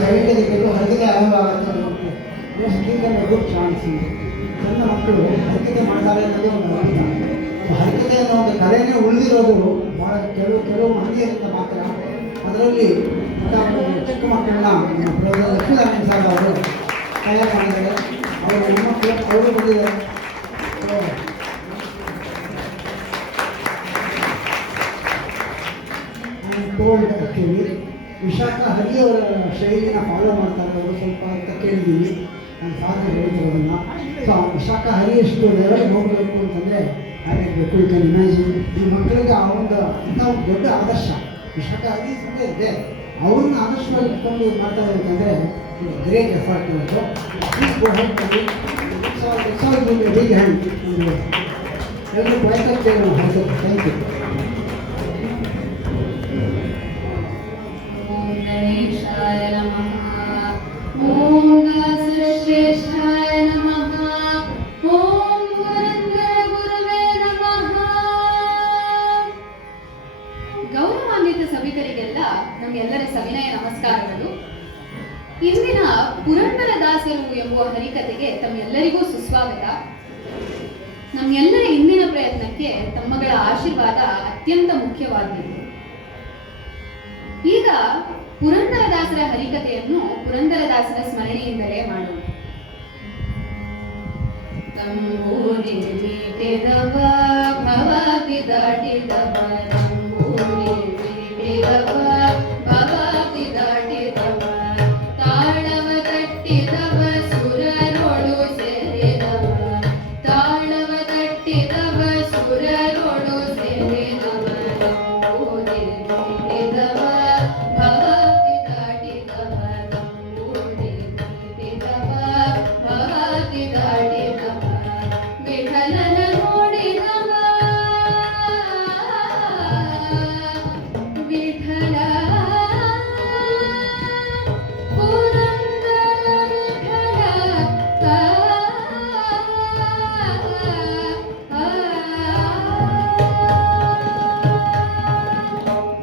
ಸೈನಿಕರಿಗೆಲ್ಲೂ ಹರಗಿಗೆ ಆರಂಭವಾಗುತ್ತೆ. ಹರಗಿಗೆ good chance ಇದೆ. ಸಣ್ಣ ಮಕ್ಕಳು ಹರಗಿಗೆ ಮಾಡ್ತಾರೆ ಅನ್ನೋದು ಒಂದು ನಂಬಿಕೆ. ಹರಗಿಗೆ ಅನ್ನೋ ಒಂದು ಕಲೆನೇ ಉಳಿದಿರೋದು ಭಾಳ ಕೆಲವು ಮಂದಿಯಿಂದ ಮಾತ್ರ. ಅದರಲ್ಲಿ ಚಿಕ್ಕ ಮಕ್ಕಳನ್ನ ಲಕ್ಷ್ಮೀನಾರಾಯಣ ಸರ್ ಅವರು ತಯಾರು ಮಾಡಿದ್ದಾರೆ. ಅವರು ಹೆಣ್ಮಕ್ಳು ಅವರು ಬಂದಿದ್ದಾರೆ. ವಿಶಾಖ ಹರಿಯವರ ಶೈಲಿನ ಫಾಲೋ ಮಾಡ್ತಾರೆ ಅವರು ಸ್ವಲ್ಪ ಅಂತ ಕೇಳಿದ್ದೀವಿ. ನಾನು ಫಾದರ್ ಹೇಳಿರೋದನ್ನು. ಸೊ ವಿಶಾಖ ಹರಿಯಷ್ಟು ಲೆವೆಲ್ ಹೋಗಬೇಕು ಅಂತಂದರೆ ಆಗಬೇಕು. ಯು ಕ್ಯಾನ್ ಇಮ್ಯಾಜಿನ್ ಈ ಮಕ್ಕಳಿಗೆ ಆ ಒಂದು ಇಂಥ ಒಂದು ದೊಡ್ಡ ಆದರ್ಶ ವಿಶಾಖ ಹರಿ ಸುಮ್ಮನೆ ಇದೆ. ಅವ್ರನ್ನ ಆದರ್ಶವಾಗಿ ಇಟ್ಕೊಂಡು ಮಾಡ್ತಾ ಇರಬೇಕಂದ್ರೆ ಗ್ರೇಟ್ ಎಫರ್ಟ್ ಇವತ್ತು. ಪ್ಲೀಸ್ ಗೋ ಹೆಲ್ಪ್ ಮಾಡಿ. ಬಿಗ್ ಹ್ಯಾಂಡ್ ಎಲ್ಲರೂ ಪ್ರಯತ್ನ ಹಾಕಿ. Thank you. ಗಣೇಶಾಯ ನಮಃ. ಓಂ ದಾಸಶ್ರೇಷ್ಠಾಯ ನಮಃ. ಓಂ ಪುರಂದರ ಗುರುವೇ ನಮಃ. ಗೌರವಾನ್ವಿತ ಸಭಿಕರಿಗೆಲ್ಲ ನಮ್ಮೆಲ್ಲರ ಸವಿನಯ ನಮಸ್ಕಾರಗಳು. ಇಂದಿನ ಪುರಂದರದಾಸರು ಎಂಬುವ ಹರಿಕತೆಗೆ ತಮ್ಮೆಲ್ಲರಿಗೂ ಸುಸ್ವಾಗತ. ನಮ್ಮೆಲ್ಲರ ಇಂದಿನ ಪ್ರಯತ್ನಕ್ಕೆ ತಮ್ಮಗಳ ಆಶೀರ್ವಾದ ಅತ್ಯಂತ ಮುಖ್ಯವಾಗಿದೆ. ಈಗ ಪುರಂದರದಾಸರ ಹರಿಕತೆಯನ್ನು ಪುರಂದರದಾಸರ ಸ್ಮರಣೆಯಿಂದಲೇ ಮಾಡೋಣ. ತಂಬೂರಿ ಮೀಟಿದವ ಭವಾತಿ ದಾಟಿದವ, ತಂಬೂರಿ ಮೀಟಿದವ ಭವಾತಿ ದಾಟಿದವ, ತಾಳವ ತಟ್ಟಿದವ ಸುರರೊಳು ಸೇರಿದವ, ತಾಳವ ತಟ್ಟಿದವ ಸುರರೊಳು ಸೇರಿದವ, ತಂಬೂರಿ ಮೀಟಿದವ ಭವಾತಿ ದಾಟಿದವ, ತಂಬೂರಿ ಮೀಟಿದವ ಭವಾತಿ ದಾಟಿದವ, ವಿಠಲನ ನೋಡಿದವ, ವಿಠಲ ಪುರಂದರ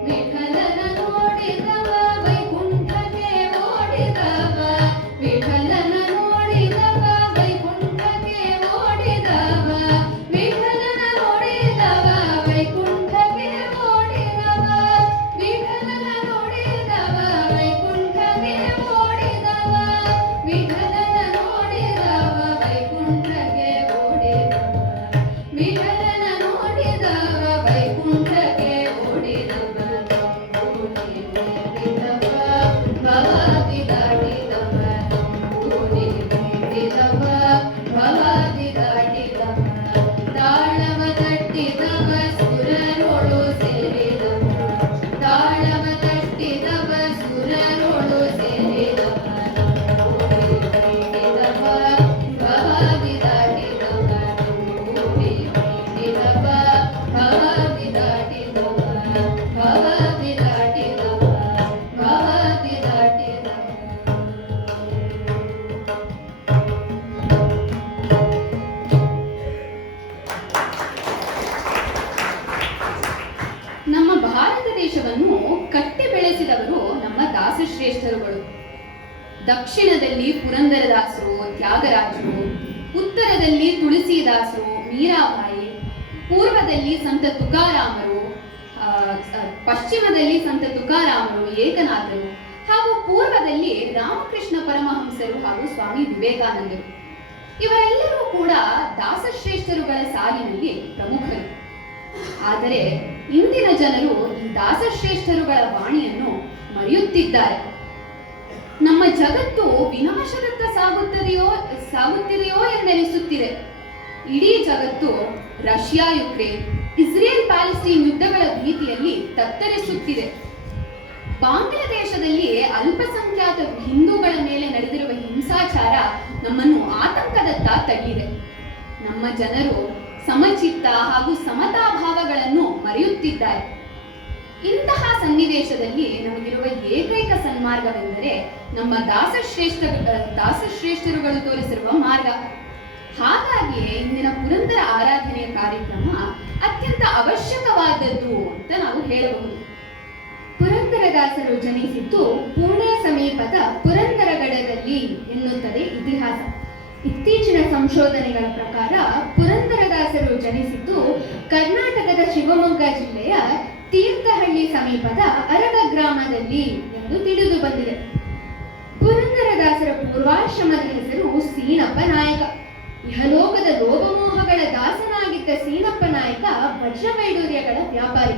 ವಿಠಲ ವಿಠಲನ ನೋಡಿದವ ವೈಕುಂಠಕ್ಕೆ ಓಡಿದವ, ವಿಠಲನ ನೋಡಿದವ ವೈಕುಂಠಕ್ಕೆ ಓಡಿದವ, ವಿಠಲನ ನೋಡಿದವ ವೈಕುಂಠಕ್ಕೆ ಓಡಿದವ, ವಿಠಲನ ನೋಡಿದವ ವೈಕುಂಠಕ್ಕೆ ಓಡಿದವ, ವಿಠಲನ ನೋಡಿದವ ವೈಕುಂಠಕ್ಕೆ ಓಡಿದವ, ವಿಠಲನ ನೋಡಿದವ ವೈಕುಂಠಕ್ಕೆ ಓಡಿದವ, ತಂಬೂರಿ ಮೀಟಿದವ ಭವಾತಿ ದಾಟಿದವ, ತಂಬೂರಿ ಮೀಟಿದವ ಭವಾತಿ ದಾಟಿದವ, ತಾಳವ ತಟ್ಟಿದವ ಸುರರೊಳು ಸೇರಿದವ, ತಾಳವ ತಟ್ಟಿದವ ಸುರರೊಳು ಸೇರಿದವ, ತಂಬೂರಿ ಮೀಟಿದವ ಭವಾತಿ ದಾಟಿದವ, ತಂಬೂರಿ ಮೀಟಿದವ ಭವಾತಿ ದಾಟಿದವ, ಭವಾತಿ ದಾಟಿದವ, ಭವಾತಿ ದಾಟಿದವ. ದಾಸಶ್ರೇಷ್ಠರುಗಳು. ದಕ್ಷಿಣದಲ್ಲಿ ಪುರಂದರದಾಸರು, ತ್ಯಾಗರಾಜರು, ಉತ್ತರದಲ್ಲಿ ತುಳಸಿದಾಸರು, ಮೀರಾಬಾಯಿ, ಪೂರ್ವದಲ್ಲಿ ಸಂತ ತುಕಾರಾಮರು, ಪಶ್ಚಿಮದಲ್ಲಿ ಸಂತ ತುಕಾರಾಮರು, ಏಕನಾಥರು ಹಾಗೂ ಪೂರ್ವದಲ್ಲಿ ರಾಮಕೃಷ್ಣ ಪರಮಹಂಸರು ಹಾಗೂ ಸ್ವಾಮಿ ವಿವೇಕಾನಂದರು. ಇವರೆಲ್ಲರೂ ಕೂಡ ದಾಸಶ್ರೇಷ್ಠರುಗಳ ಸಾಲಿನಲ್ಲಿ ಪ್ರಮುಖರು. ಆದರೆ ಇಂದಿನ ಜನರು ಈ ದಾಸಶ್ರೇಷ್ಠರುಗಳ ವಾಣಿಯನ್ನು ಮರೆಯುತ್ತಿದ್ದಾರೆ. ನಮ್ಮ ಜಗತ್ತು ವಿನಾಶದತ್ತ ಸಾಗುತ್ತಿದೆಯೋ ಎಂದೆನಿಸುತ್ತಿದೆ. ಇಡೀ ಜಗತ್ತು ರಷ್ಯಾ ಯುಕ್ರೇನ್, ಇಸ್ರೇಲ್ ಪ್ಯಾಲೆಸ್ಟೈನ್ ಯುದ್ಧಗಳ ಭೀತಿಯಲ್ಲಿ ತತ್ತರಿಸುತ್ತಿದೆ. ಬಾಂಗ್ಲಾದೇಶದಲ್ಲಿ ಅಲ್ಪಸಂಖ್ಯಾತ ಹಿಂದೂಗಳ ಮೇಲೆ ನಡೆದಿರುವ ಹಿಂಸಾಚಾರ ನಮ್ಮನ್ನು ಆತಂಕದತ್ತ ತಳ್ಳಿದೆ. ನಮ್ಮ ಜನರು ಸಮಚಿತ್ತ ಹಾಗೂ ಸಮತಾ ಭಾವಗಳನ್ನು ಮರೆಯುತ್ತಿದ್ದಾರೆ. ಇಂತಹ ಸನ್ನಿವೇಶದಲ್ಲಿ ನಮಗಿರುವ ಏಕೈಕ ಸನ್ಮಾರ್ಗವೆಂದರೆ ನಮ್ಮ ದಾಸಶ್ರೇಷ್ಠರುಗಳು ತೋರಿಸಿರುವ ಮಾರ್ಗ. ಹಾಗಾಗಿಯೇ ಇಂದಿನ ಪುರಂದರ ಆರಾಧನೆಯ ಕಾರ್ಯಕ್ರಮ ಅತ್ಯಂತ ಅವಶ್ಯಕವಾದದ್ದು ಅಂತ ನಾವು ಹೇಳಬಹುದು. ಪುರಂದರದಾಸರು ಜನಿಸಿದ್ದು ಪುಣೆ ಸಮೀಪದ ಪುರಂದರಗಡದಲ್ಲಿ ಎನ್ನುತ್ತದೆ ಇತಿಹಾಸ. ಇತ್ತೀಚಿನ ಸಂಶೋಧನೆಗಳ ಪ್ರಕಾರ ಪುರಂದರದಾಸರು ಜನಿಸಿದ್ದು ಕರ್ನಾಟಕದ ಶಿವಮೊಗ್ಗ ಜಿಲ್ಲೆಯ ತೀರ್ಥಹಳ್ಳಿ ಸಮೀಪದ ಅರಗ ಗ್ರಾಮದಲ್ಲಿ ಎಂದು ತಿಳಿದು ಬಂದಿದೆ. ಪುರಂದರದಾಸರ ಪೂರ್ವಾಶ್ರಮದ ಹೆಸರು ಸೀನಪ್ಪ ನಾಯಕ. ಇಹಲೋಕದ ಲೋಭಮೋಹಗಳ ದಾಸನಾಗಿದ್ದ ಸೀನಪ್ಪ ನಾಯಕ ವಜ್ರವೈಡೂರ್ಯಗಳ ವ್ಯಾಪಾರಿ.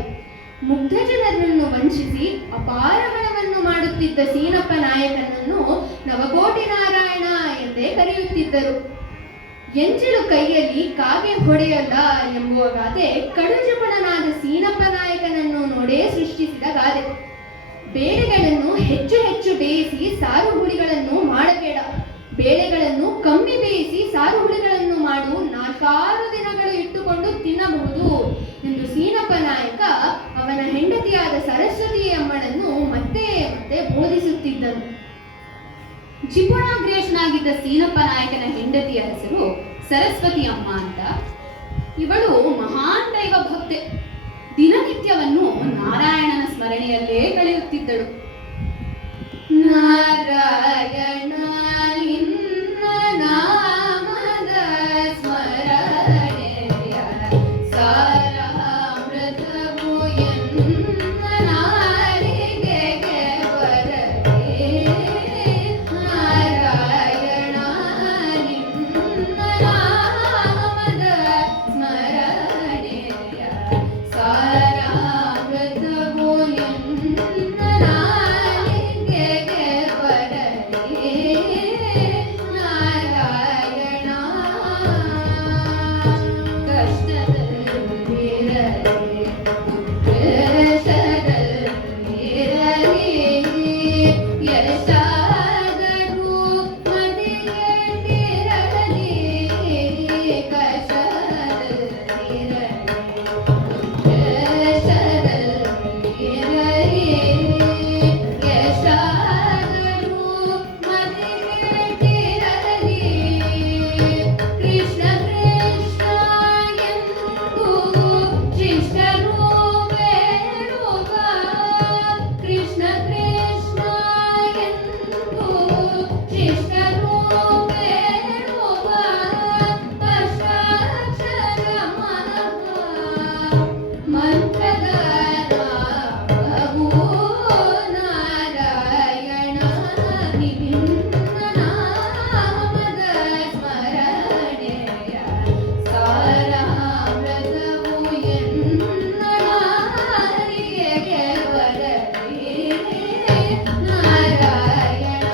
ಮುಗ್ಧ ಜನರನ್ನು ವಂಚಿಸಿ ಅಪಾರ ಹಣವನ್ನು ಮಾಡುತ್ತಿದ್ದ ಸೀನಪ್ಪ ನಾಯಕನನ್ನು ನವಕೋಟಿ ನಾರಾಯಣ ಎಂದೇ ಕರೆಯುತ್ತಿದ್ದರು. ಎಂಜಲು ಕೈಯಲ್ಲಿ ಕಾಗೆ ಹೊಡೆಯಲ್ಲ ಎಂಬುವ ಗಾದೆ ಕಡುಜುಪಣನಾದ ಸೀನಪ್ಪ ನಾಯಕನನ್ನು ನೋಡೇ ಸೃಷ್ಟಿಸಿದ ಗಾದೆ. ಬೇಳೆಗಳನ್ನು ಹೆಚ್ಚು ಹೆಚ್ಚು ಬೇಯಿಸಿ ಸಾರು ಹುಳಿಗಳನ್ನು ಮಾಡಬೇಡ, ಬೇಳೆಗಳನ್ನು ಕಮ್ಮಿ ಬೇಯಿಸಿ ಸಾರು ಹುಳಿಗಳನ್ನು ಮಾಡು, 4-6 ದಿನಗಳು ಇಟ್ಟುಕೊಂಡು ತಿನ್ನಬಹುದು ಎಂದು ಸೀನಪ್ಪ ನಾಯಕ ಅವನ ಹೆಂಡತಿಯಾದ ಸರಸ್ವತಿ ಅಮ್ಮನನ್ನು ಮತ್ತೆ ಮತ್ತೆ ಬೋಧಿಸುತ್ತಿದ್ದನು. ಜಿಪುಣಾಗ್ರೇಶನಾಗಿದ್ದ ಸೀನಪ್ಪ ನಾಯಕನ ಹೆಂಡತಿಯ ಹೆಸರು ಸರಸ್ವತಿ ಅಮ್ಮ ಅಂತ. ಇವಳು ಮಹಾನ್ ದೈವ ಭಕ್ತೆ. ದಿನನಿತ್ಯವನ್ನು ನಾರಾಯಣನ ಸ್ಮರಣೆಯಲ್ಲೇ ಕಳೆಯುತ್ತಿದ್ದಳು. ನಾರಾಯಣ ನಿನ್ನ ನಾಮದ ಸ್ಮರಣೆಯ ಸಾರಾಮೃತವು ಎನ್ನ ನಾಲಿಗೆಗೆ ಬರಲಿ. ನಾರಾಯಣ ನಿನ್ನ ನಾಮದ ಸ್ಮರಣೆಯ ಸಾರಾಮೃತವು ಎನ್ನ ನಾಲಿಗೆಗೆ ಬರಲಿ. ನಾರಾಯಣ ಕಷ್ಟದಲ್ಲಿರಲಿ, ಕ್ಲೇಶದಲ್ಲಿರಲಿ, ಎಷ್ಟಾದರೂ ಮದಿಗೆಟ್ಟಿರಲಿ. ಕಷ್ಟದಲ್ಲಿರಲಿ, ಕ್ಲೇಶದಲ್ಲಿರಲಿ, ಎಷ್ಟಾದರೂ ಮದಿಗೆಟ್ಟಿರಲಿ. ಕೃಷ್ಣ ಕೃಷ್ಣ ಎಂದು ಶಿಷ್ಟರು ಬೇಡುವ, ಕೃಷ್ಣ ಕೃಷ್ಣ ಎಂದು ಶಿಷ್ಟರು ಬೇಡುವ ಅಷ್ಟಾಕ್ಷರ ಮಂತ್ರದ ನಾಮವು ನಾರಾಯಣ ನಿನ್ನ ನಾಮದ ಸ್ಮರಣೆಯ ಸಾರಾಮೃತವು ಎನ್ನ ನಾಲಿಗೆಗೆ ಬರಲಿ. ನಾರಾಯಣ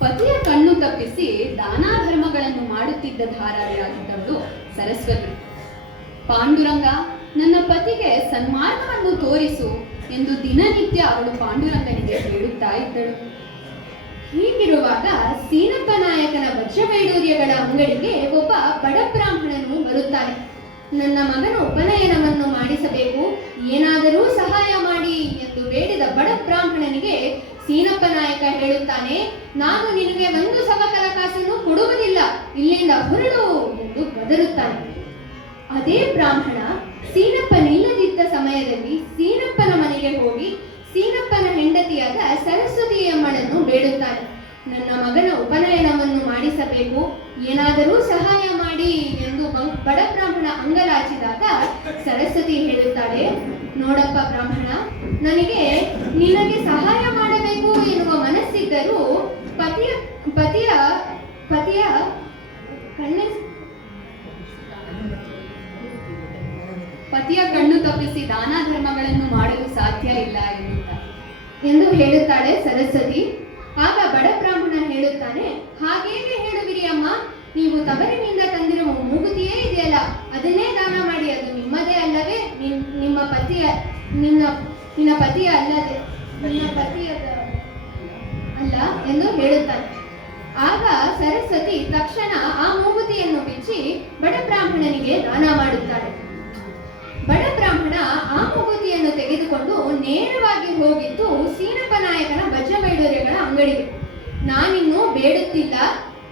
ಪತಿಯ ಕಣ್ಣು ತಪ್ಪಿಸಿ ದಾನ ಧರ್ಮಗಳನ್ನು ಮಾಡುತ್ತಿದ್ದ ಧಾರಾಳಿಯಾಗಿದ್ದವಳು ಸರಸ್ವತಿ. ಪಾಂಡುರಂಗ, ನನ್ನ ಪತಿಗೆ ಸನ್ಮಾರ್ಗವನ್ನು ತೋರಿಸು ಎಂದು ದಿನನಿತ್ಯ ಅವಳು ಪಾಂಡುರಂಗನಿಗೆ ಹೇಳುತ್ತಾ ಇದ್ದಳು. ಹೀಗಿರುವಾಗ ಸೀನಪ್ಪ ನಾಯಕನ ವಜ್ರವೈಡೂರ್ಯಗಳ ಅಂಗಡಿಗೆ ಒಬ್ಬ ಬಡ ಬ್ರಾಹ್ಮಣನು ಬರುತ್ತಾನೆ. ನನ್ನ ಮಗನ ಉಪನಯನವನ್ನು ಮಾಡಿಸಬೇಕು, ಏನಾದರೂ ಸಹಾಯ ಮಾಡಿ ಎಂದು ಬೇಡಿದ ಬಡ ಬ್ರಾಹ್ಮಣನಿಗೆ ಸೀನಪ್ಪ ನಾಯಕ ಹೇಳುತ್ತಾನೆ, ನಾನು ನಿನಗೆ 1 ಸವಕಲ ಕಾಸನ್ನು ಕೊಡುವುದಿಲ್ಲ, ಇಲ್ಲಿಂದ ಹೊರಡು ಎಂದು ಗದರುತ್ತಾನೆ. ಅದೇ ಬ್ರಾಹ್ಮಣ ಸೀನಪ್ಪನಿಲ್ಲದಿದ್ದ ಸಮಯದಲ್ಲಿ ಸೀನಪ್ಪನ ಮನೆಗೆ ಹೋಗಿ ಸೀನಪ್ಪನ ಹೆಂಡತಿಯಾದ ಸರಸ್ವತಿ ಅಮ್ಮನನ್ನು ಬೇಡುತ್ತಾನೆ. ನನ್ನ ಮಗನ ಉಪನಯನವನ್ನು ಮಾಡಿಸಬೇಕು, ಏನಾದರೂ ಸಹಾಯ ಮಾಡಿ ಎಂದು ಬಡ ಬ್ರಾಹ್ಮಣ ಅಂಗಲಾಚಿದಾಗ ಸರಸ್ವತಿ ಹೇಳುತ್ತಾಳೆ, ನೋಡಪ್ಪ ಬ್ರಾಹ್ಮಣ, ನಿನಗೆ ಸಹಾಯ ಮಾಡಬೇಕು ಎನ್ನುವ ಮನಸ್ಸಿದ್ದರೂ ಪತಿಯ ಪತಿಯ ಪತಿಯ ಪತಿಯ ಕಣ್ಣು ತಪ್ಪಿಸಿ ದಾನ ಧರ್ಮಗಳನ್ನು ಮಾಡಲು ಸಾಧ್ಯ ಇಲ್ಲ ಎಂದು ಹೇಳುತ್ತಾಳೆ ಸರಸ್ವತಿ. ಆಗ ಬಡ ಬ್ರಾಹ್ಮಣ ಹೇಳುತ್ತಾನೆ, ಹಾಗೇಗೆ ಹೇಳುವಿರಿ ಅಮ್ಮ, ನೀವು ತವರಿನಿಂದ ತಂದಿರುವ ಮೂಗುತಿಯೇ ಇದೆಯಲ್ಲ, ಅದನ್ನೇ ದಾನ ಮಾಡಿ, ಅದು ನಿಮ್ಮದೇ ಅಲ್ಲವೇ, ನಿನ್ನ ಪತಿಯ ಅಲ್ಲ ಎಂದು ಹೇಳುತ್ತಾನೆ. ಆಗ ಸರಸ್ವತಿ ತಕ್ಷಣ ಆ ಮೂಗುತಿಯನ್ನು ಬಿಚ್ಚಿ ಬಡ ಬ್ರಾಹ್ಮಣನಿಗೆ ದಾನ ಮಾಡುತ್ತಾಳೆ. ಬಡ ಬ್ರಾಹ್ಮಣ ಆ ಮೂಗುತಿಯನ್ನು ತೆಗೆದುಕೊಂಡು ನೇರವಾಗಿ ಹೋಗಿದ್ದು ಸೀನಪ್ಪ ನಾಯಕನ ವಜ್ರವೈಡೂರ್ಯಗಳ ಅಂಗಡಿಗೆ. ನಾನಿನ್ನೂ ಬೇಡುತ್ತಿಲ್ಲ,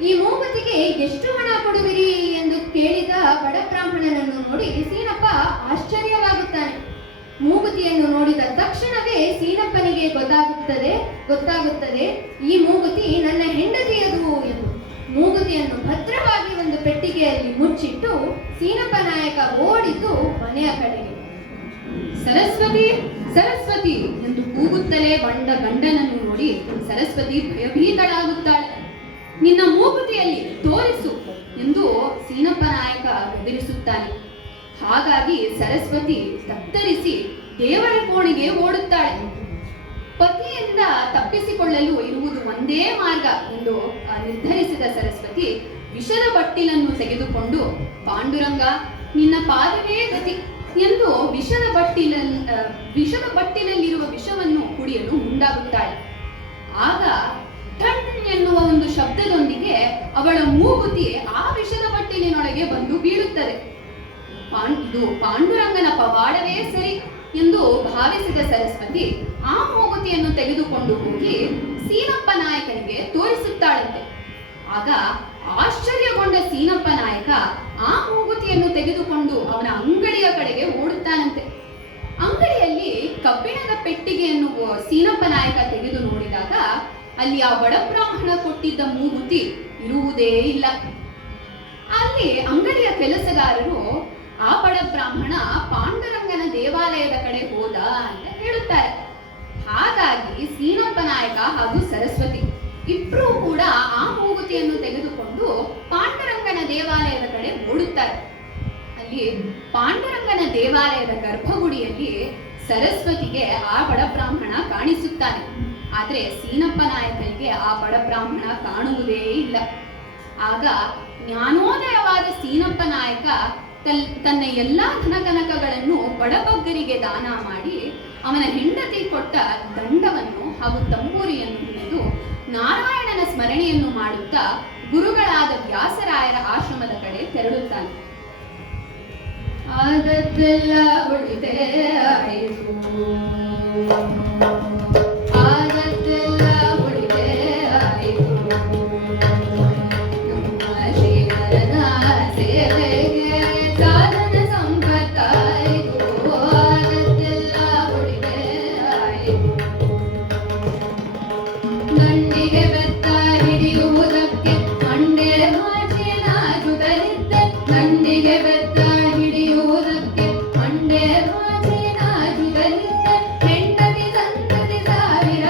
ಈ ಮೂಗುತಿಗೆ ಎಷ್ಟು ಹಣ ಕೊಡುವಿರಿ ಎಂದು ಕೇಳಿದ ಬಡ ಬ್ರಾಹ್ಮಣನನ್ನು ನೋಡಿ ಸೀನಪ್ಪ ಆಶ್ಚರ್ಯವಾಗುತ್ತಾನೆ. ಮೂಗುತಿಯನ್ನು ನೋಡಿದ ತಕ್ಷಣವೇ ಸೀನಪ್ಪನಿಗೆ ಗೊತ್ತಾಗುತ್ತದೆ ಈ ಮೂಗುತಿ ನನ್ನ ಹೆಂಡತಿಯದು ಎಂದು. ಮೂಗುತಿಯನ್ನು ಭದ್ರವಾಗಿ ಒಂದು ಪೆಟ್ಟಿಗೆಯಲ್ಲಿ ಮುಚ್ಚಿಟ್ಟು ಸೀನಪ್ಪ ನಾಯಕ ಓಡಿದ್ದು ಮನೆಯ ಕಡೆಗೆ. ಸರಸ್ವತಿ ಸರಸ್ವತಿ ಎಂದು ಕೂಗುತ್ತಲೇ ಬಂದ ಗಂಡನನ್ನು ನೋಡಿ ಸರಸ್ವತಿ ಭಯಭೀತಳಾಗುತ್ತಾಳೆ. ನಿನ್ನ ಮೂಗುತಿಯಲ್ಲಿ ತೋರಿಸು ಎಂದು ಸೀನಪ್ಪ ನಾಯಕ ಬೆದರಿಸುತ್ತಾನೆ. ಹಾಗಾಗಿ ಸರಸ್ವತಿ ತತ್ತರಿಸಿ ದೇವರ ಕೋಣೆಗೆ ಓಡುತ್ತಾಳೆ. ಪತಿಯಿಂದ ತಪ್ಪಿಸಿಕೊಳ್ಳಲು ಇರುವುದು ಒಂದೇ ಮಾರ್ಗ ಎಂದು ನಿರ್ಧರಿಸಿದ ಸರಸ್ವತಿ ವಿಷದ ಬಟ್ಟಿಲನ್ನು ತೆಗೆದುಕೊಂಡು, ಪಾಂಡುರಂಗ, ನಿನ್ನ ಪಾದವೇ ಗತಿ ಎಂದು ವಿಷದ ಬಟ್ಟಿಲಲ್ಲಿರುವ ವಿಷವನ್ನು ಕುಡಿಯಲು ಮುಂದಾಗುತ್ತಾಳೆ. ಆಗ ಟಣ್ ಎನ್ನುವ ಒಂದು ಶಬ್ದದೊಂದಿಗೆ ಅವಳ ಮೂಗುತಿ ಆ ವಿಷದ ಬಟ್ಟಿಲಿನೊಳಗೆ ಬಂದು ಬೀಳುತ್ತದೆ. ಇದು ಪಾಂಡುರಂಗನ ಪವಾಡವೇ ಸರಿ ಎಂದು ಭಾವಿಸಿದ ಸರಸ್ವತಿ ಆ ಮೂಗುತಿಯನ್ನು ತೆಗೆದುಕೊಂಡು ಹೋಗಿ ಸೀನಪ್ಪ ನಾಯಕನಿಗೆ ತೋರಿಸುತ್ತಾಳಂತೆ. ಆಗ ಆಶ್ಚರ್ಯಗೊಂಡ ಸೀನಪ್ಪ ನಾಯಕ ಆ ಮೂಗುತಿಯನ್ನು ತೆಗೆದುಕೊಂಡು ಅವನ ಅಂಗಡಿಯ ಕಡೆಗೆ ಓಡುತ್ತಾನಂತೆ. ಅಂಗಡಿಯಲ್ಲಿ ಕಬ್ಬಿಣದ ಪೆಟ್ಟಿಗೆಯನ್ನು ಸೀನಪ್ಪ ನಾಯಕ ತೆಗೆದು ನೋಡಿದಾಗ ಅಲ್ಲಿ ಆ ಬಡ ಬ್ರಾಹ್ಮಣ ಕೊಟ್ಟಿದ್ದ ಮೂಗುತಿ ಇರುವುದೇ ಇಲ್ಲ. ಅಲ್ಲಿ ಅಂಗಡಿಯ ಕೆಲಸಗಾರರು ಆ ಬಡ ಬ್ರಾಹ್ಮಣ ಪಾಂಡುರಂಗನ ದೇವಾಲಯದ ಕಡೆ ಹೋದ ಅಂತ ಹೇಳುತ್ತಾರೆ. ಹಾಗಾಗಿ ಸೀನಪ್ಪ ನಾಯಕ ಹಾಗೂ ಸರಸ್ವತಿ ಇಬ್ರು ಕೂಡ ಆ ಮೂಗುತಿಯನ್ನು ತೆಗೆದುಕೊಂಡು ಪಾಂಡುರಂಗನ ದೇವಾಲಯದ ಕಡೆ ಓಡುತ್ತಾರೆ. ಅಲ್ಲಿ ಪಾಂಡುರಂಗನ ದೇವಾಲಯದ ಗರ್ಭಗುಡಿಯಲ್ಲಿ ಸರಸ್ವತಿಗೆ ಆ ಬಡ ಬ್ರಾಹ್ಮಣ ಕಾಣಿಸುತ್ತಾನೆ. ಆದ್ರೆ ಸೀನಪ್ಪ ನಾಯಕನಿಗೆ ಆ ಬಡ ಬ್ರಾಹ್ಮಣ ಕಾಣುವುದೇ ಇಲ್ಲ. ಆಗ ಜ್ಞಾನೋದಯವಾದ ಸೀನಪ್ಪ ನಾಯಕ ತನ್ನ ಎಲ್ಲಾ ಧನಕನಕಗಳನ್ನು ಬಡಬಗ್ಗರಿಗೆ ದಾನ ಮಾಡಿ ಅವನ ಹೆಂಡತಿ ಕೊಟ್ಟ ದಂಡವನ್ನು ಹಾಗೂ ತಂಬೂರಿಯನ್ನು ಹಿಡಿದು ನಾರಾಯಣನ ಸ್ಮರಣೆಯನ್ನು ಮಾಡುತ್ತಾ ಗುರುಗಳಾದ ವ್ಯಾಸರಾಯರ ಆಶ್ರಮದ ಕಡೆ ತೆರಳುತ್ತಾನೆ. ಆದದ್ದೆಲ್ಲ ಉಳಿದೇ ಆಯಿತು, ಆದದ್ದೆಲ್ಲ ಉಳಿದೇ ಆಯಿತು, ನಮ್ಮ ಶ್ರೀಹರನ ಸೇವೆಗೆ ಸಾಧನ ಸಂಪತ್ತಾಯಿತು, ಆದದ್ದೆಲ್ಲ ಉಳಿದೇ ಆಯಿತು. ಗಂಡಿಗೆ ಬೆತ್ತ ಹಿಡಿಯುವುದಕ್ಕೆ ಮಂಡೆ ಮಾಚಿ ನಾಜುತ್ತಲಿದ್ದೆ, ಗಂಡಿಗೆ ಬೆತ್ತ ಹಿಡಿಯುವುದಕ್ಕೆ ಮಂಡೆ ಮಾಚಿ ನಾಜುತ್ತಲಿದ್ದೆ, ಹೆಂಡತಿ ಸಂತತಿ ಸಾವಿರ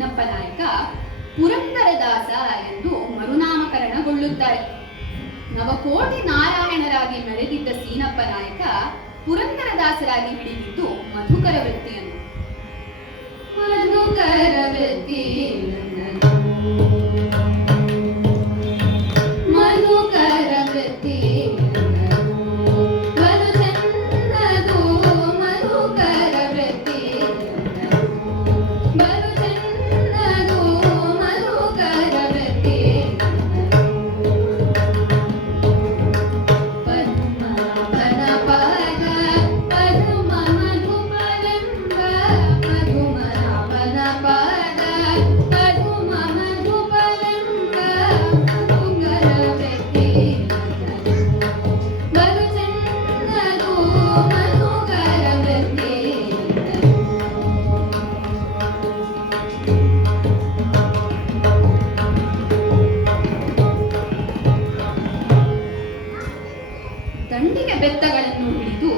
ಸೀನಪ್ಪ ನಾಯಕ ಪುರಂದರದಾಸ ಎಂದು ಮರುನಾಮಕರಣಗೊಳ್ಳುತ್ತಾರೆ. ನವಕೋಟಿ ನಾರಾಯಣರಾಗಿ ಮೆರೆದಿದ್ದ ಸೀನಪ್ಪ ನಾಯಕ ಪುರಂದರದಾಸರಾಗಿ ಹಿಡಿದಿದ್ದು ಮಧುಕರ ವೃತ್ತಿಯನ್ನು. ಮಧುಕರ ವೃತ್ತಿ ಮಧುಕರ ವೃತ್ತಿ ಮಧು ಚನ್ನದು ಮಧುಕರ ವೃತ್ತಿ ಮಧು ಚನ್ನದು ಮಧುಕರ ವೃತ್ತಿ ಪದ್ಮನಾಭನ ಪಾದ ಪದ್ಮ ಮಧುಪರಂಗ ಮಧುಮನಾಭನ ಪಾದ ಪದ್ಮ ಮಧುಪರಂಗ ಮಧುಕರ ವೃತ್ತಿ ಮಧು ಚನ್ನದು ಮಧುಕರ ವೃತ್ತಿ. ದಂಡಿಗೆ ಬೆತ್ತಗಳನ್ನು ಹಿಡಿದು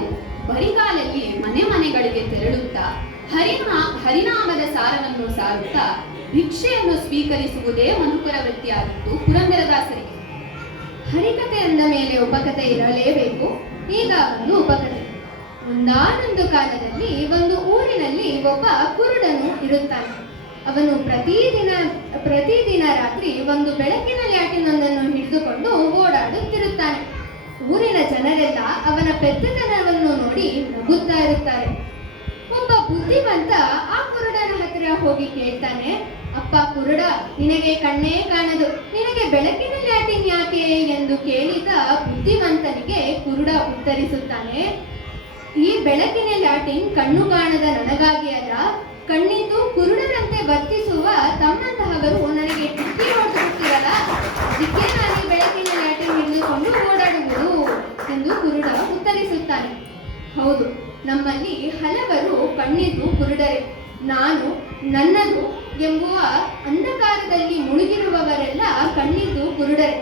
ಬರಿಗಾಲಲ್ಲಿ ಮನೆ ಮನೆಗಳಿಗೆ ತೆರಳುತ್ತಾ ಹರಿನಾಮದ ಸಾರವನ್ನು ಸಾರುತ್ತಾ ಭಿಕ್ಷೆಯನ್ನು ಸ್ವೀಕರಿಸುವುದೇ ಮಧುಕರ ವೃತ್ತಿಯಾಗಿತ್ತು ಪುರಂದರದಾಸರಿಗೆ. ಹರಿಕತೆ ಅಂದ ಮೇಲೆ ಉಪಕತೆ ಇರಲೇಬೇಕು. ಈಗ ಒಂದು ಉಪಕತೆ. ಒಂದಾನೊಂದು ಕಾಲದಲ್ಲಿ ಒಂದು ಊರಿನಲ್ಲಿ ಒಬ್ಬ ಕುರುಡನು ಇರುತ್ತಾನೆ. ಅವನು ಪ್ರತಿದಿನ ರಾತ್ರಿ ಒಂದು ಬೆಳಕಿನ ಲ್ಯಾಟಿನೊಂದನ್ನು ಹಿಡಿದುಕೊಂಡು ಓಡಾಡುತ್ತಿರುತ್ತಾನೆ. ಊರಿನ ಜನರೆಲ್ಲ ಅವನ ಪೆದ್ದತನವನ್ನು ನೋಡಿ ನಗುತ್ತಾ ಇರುತ್ತಾರೆ. ಒಬ್ಬ ಬುದ್ಧಿವಂತ ಆ ಕುರುಡನ ಹತ್ತಿರ ಹೋಗಿ ಕೇಳ್ತಾನೆ, ಅಪ್ಪ ಕುರುಡ, ನಿನಗೆ ಕಣ್ಣೇ ಕಾಣದು, ನಿನಗೆ ಬೆಳಕಿನ ಲ್ಯಾಟಿನ್ ಯಾಕೆ ಎಂದು ಕೇಳಿದ ಬುದ್ಧಿವಂತನಿಗೆ ಕುರುಡ ಉತ್ತರಿಸುತ್ತಾನೆ, ಈ ಬೆಳಕಿನ ಲ್ಯಾಟಿನ್ ಕಣ್ಣು ಕಾಣದ ನನಗಾಗಿ ಅಲ್ಲ, ಕಣ್ಣಿದ್ದು ಕುರುಡರಂತೆ ವರ್ತಿಸುವ ತಮ್ಮಂತಹವರು ನನಗೆ ಟಿಕ್ಕಿ ಹೊಡೆದುಬಿಟ್ಟಿರಲ್ಲ, ಅದಕ್ಕೆ ನಾನು ಈ ಬೆಳಕಿನ ಲ್ಯಾಟಿನ್ ಹಿಡಿದುಕೊಂಡು ಓಡಾಡುವುದು ಎಂದು ಕುರುಡ ಉತ್ತರಿಸುತ್ತಾನೆ. ಹೌದು, ನಮ್ಮಲ್ಲಿ ಹಲವರು ಕಣ್ಣಿದ್ದು ಕುರುಡರೆ. ನಾನು ನನ್ನದು ಎಂಬುವ ಅಂಧಕಾರದಲ್ಲಿ ಮುಳುಗಿರುವವರೆಲ್ಲ ಕಣ್ಣಿದ್ದು ಕುರುಡರೆ.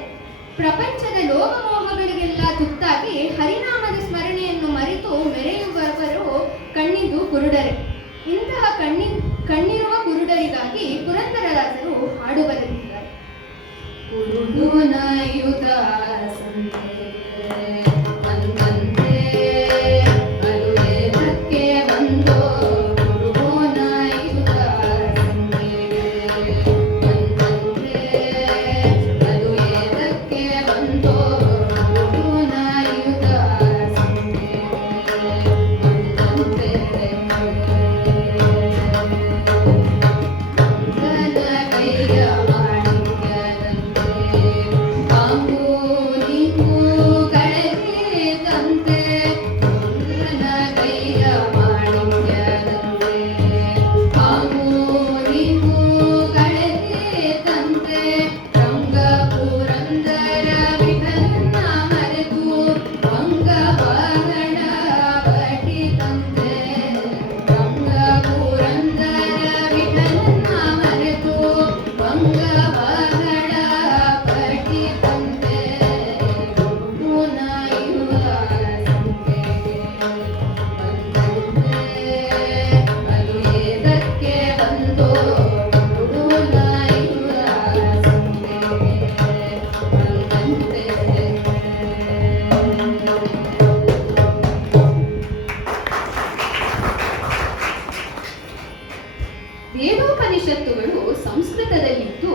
ಪ್ರಪಂಚದ ಲೋಭಮೋಹಗಳಿಗೆಲ್ಲ ತುತ್ತಾಗಿ ಹರಿನಾಮದ ಸ್ಮರಣೆಯನ್ನು ಮರೆತು ಮೆರೆಯುವವರು ಕಣ್ಣಿದ್ದು ಕುರುಡರೆ. ಇಂತಹ ಕಣ್ಣಿರುವ ಕುರುಡರಿಗಾಗಿ ಪುರಂದರದಾಸರು ಹಾಡು ಬರೆದಿದ್ದಾರೆ. ಕುರುಡುನಾಯುಧ ವೇದೋಪನಿಷತ್ತುಗಳು ಸಂಸ್ಕೃತದಲ್ಲಿದ್ದು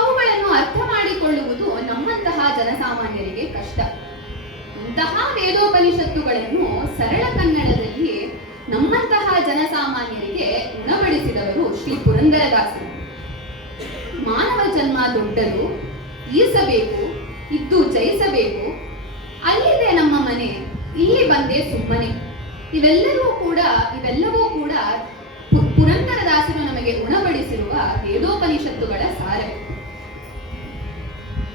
ಅವುಗಳನ್ನು ಅರ್ಥ ಮಾಡಿಕೊಳ್ಳುವುದು ನಮ್ಮಂತಹ ಜನಸಾಮಾನ್ಯರಿಗೆ ಕಷ್ಟ. ಇಂತಹ ವೇದೋಪನಿಷತ್ತುಗಳನ್ನು ಸರಳ ಕನ್ನಡದಲ್ಲಿ ನಮ್ಮಂತಹ ಜನಸಾಮಾನ್ಯರಿಗೆ ಉಣಬಡಿಸಿದವರು ಶ್ರೀ ಪುರಂದರದಾಸರು. ಮಾನವ ಜನ್ಮ ದೊಡ್ಡದು, ಈಸಬೇಕು, ಇದ್ದು ಜಯಿಸಬೇಕು, ಅಲ್ಲಿದೆ ನಮ್ಮ ಮನೆ, ಇಲ್ಲಿ ಬಂದೆ ಸುಮ್ಮನೆ, ಇವೆಲ್ಲವೂ ಕೂಡ ಪುರಂದರದಾಸರು ನಮಗೆ ಉಣಬಡಿಸಿರುವ ವೇದೋಪನಿಷತ್ತುಗಳ ಸಾರವೇ.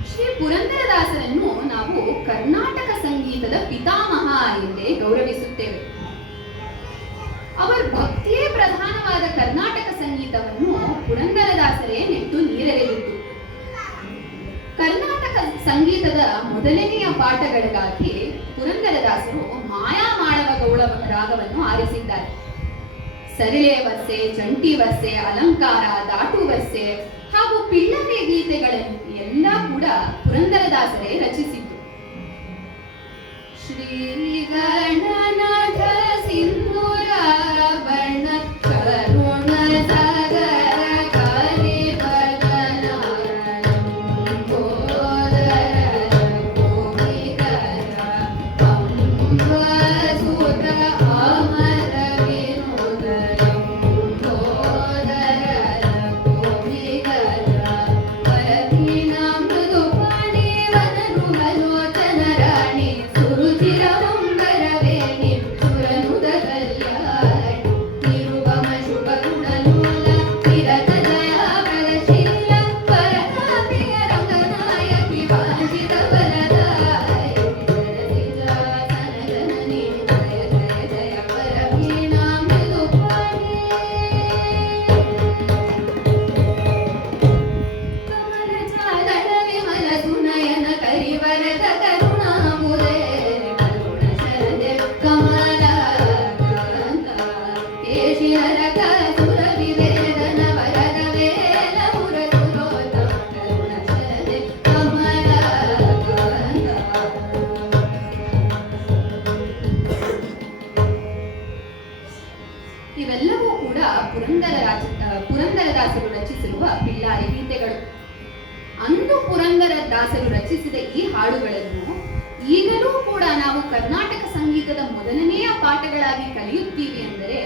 ಶ್ರೀ ಪುರಂದರದಾಸರನ್ನು ನಾವು ಕರ್ನಾಟಕ ಸಂಗೀತದ ಪಿತಾಮಹ ಎಂದೇ ಗೌರವಿಸುತ್ತೇವೆ. ಅವರ ಭಕ್ತಿಯೇ ಪ್ರಧಾನವಾದ ಕರ್ನಾಟಕ ಸಂಗೀತವನ್ನು ಪುರಂದರದಾಸರೇ ನೆಟ್ಟು ನೀರೆರೆದಿತ್ತು. ಕರ್ನಾಟಕ ಸಂಗೀತದ ಮೊದಲನೆಯ ಪಾಠಗಳಿಗಾಗಿ ಪುರಂದರದಾಸರು ಮಾಯಾ ಮಾಳವ ಗೌಳ ರಾಗವನ್ನು ಆರಿಸಿದ್ದಾರೆ. ಸರಿಳೆ ವರ್ಸೆ, ಜಂಟಿ ವರ್ಸೆ, ಅಲಂಕಾರ, ದಾಟು ವರ್ಸೆ ಹಾಗೂ ಪಿಳ್ಳವೆ ಗೀತೆಗಳನ್ನು ಎಲ್ಲ ಕೂಡ ಪುರಂದರದಾಸರೇ ರಚಿಸಿದ್ದು. ಶ್ರೀ ಗಣನಾಥ ಸಿಂಧೂರ ಬಣ್ಣ ಕರುಣ ಸಾಗರ ಕಾಲಿ ಬದನ ಲಂಬೋದರ ಕೋವಿಕರ ಅಂಬಾಸುರ ಅಮರ ವಿನೋದ ಲಂಬೋದರ ಕೋವಿಕರ ವರವೀಣ ಮೃದುಪಾಣಿ ವನಗೃಹಲೋಚನ ರಾಣಿ ಸುರುಚಿರವಂಬರವೇಣಿ ಸುರನುದ ಕಲ್ಯಾಣಿ ನಿರುಪಮ ಶುಭ ಗುಣಲೋಲ ವಿರತ ದಯಾಬಲಶೀಲ ಪರತಾಪಿಯ ರಂಗನಾಯಕಿ ವಾಂಛಿತ ವರದಾಯಿ ಸರಸಿಜಾಸನ ಜನನಿ ಜಯ ಜಯ ಜಯ ವರವೀಣ ಮೃದುಪಾಣಿ ಕಮಲ ಚಾದರ ವಿಮಲ ಸುನಯನ ಕರಿವರದ ಕರುಣಾಂಬುದೇ ಕರುಣ ಶರದೆ ಕಮಲ ಕಾಂತ ಕೇಶಿ ನರಕ ಸುರ ವಿವೇದನ ವರದ ವೇಲ ಮುರ ಸುರೋತ್ತಮ ಕರುಣ ಶರದೆ ಕಮಲ ಕಾಂತ. ಇವೆಲ್ಲವೂ ಕೂಡ ಪುರಂದರದಾಸರು ರಚಿಸಿರುವ ಪಿಳ್ಳಾರಿ ಗೀತೆಗಳು. ಅಂದು ಪುರಂದರದಾಸರು ರಚಿಸಿದ ಈ ಹಾಡುಗಳನ್ನು ಈಗಲೂ ಕೂಡ ನಾವು ಕರ್ನಾಟಕ ಸಂಗೀತದ ಮೊದಲನೆಯ ಪಾಠಗಳಾಗಿ ಕಲಿಯುತ್ತೀವಿ ಅಂದರೆ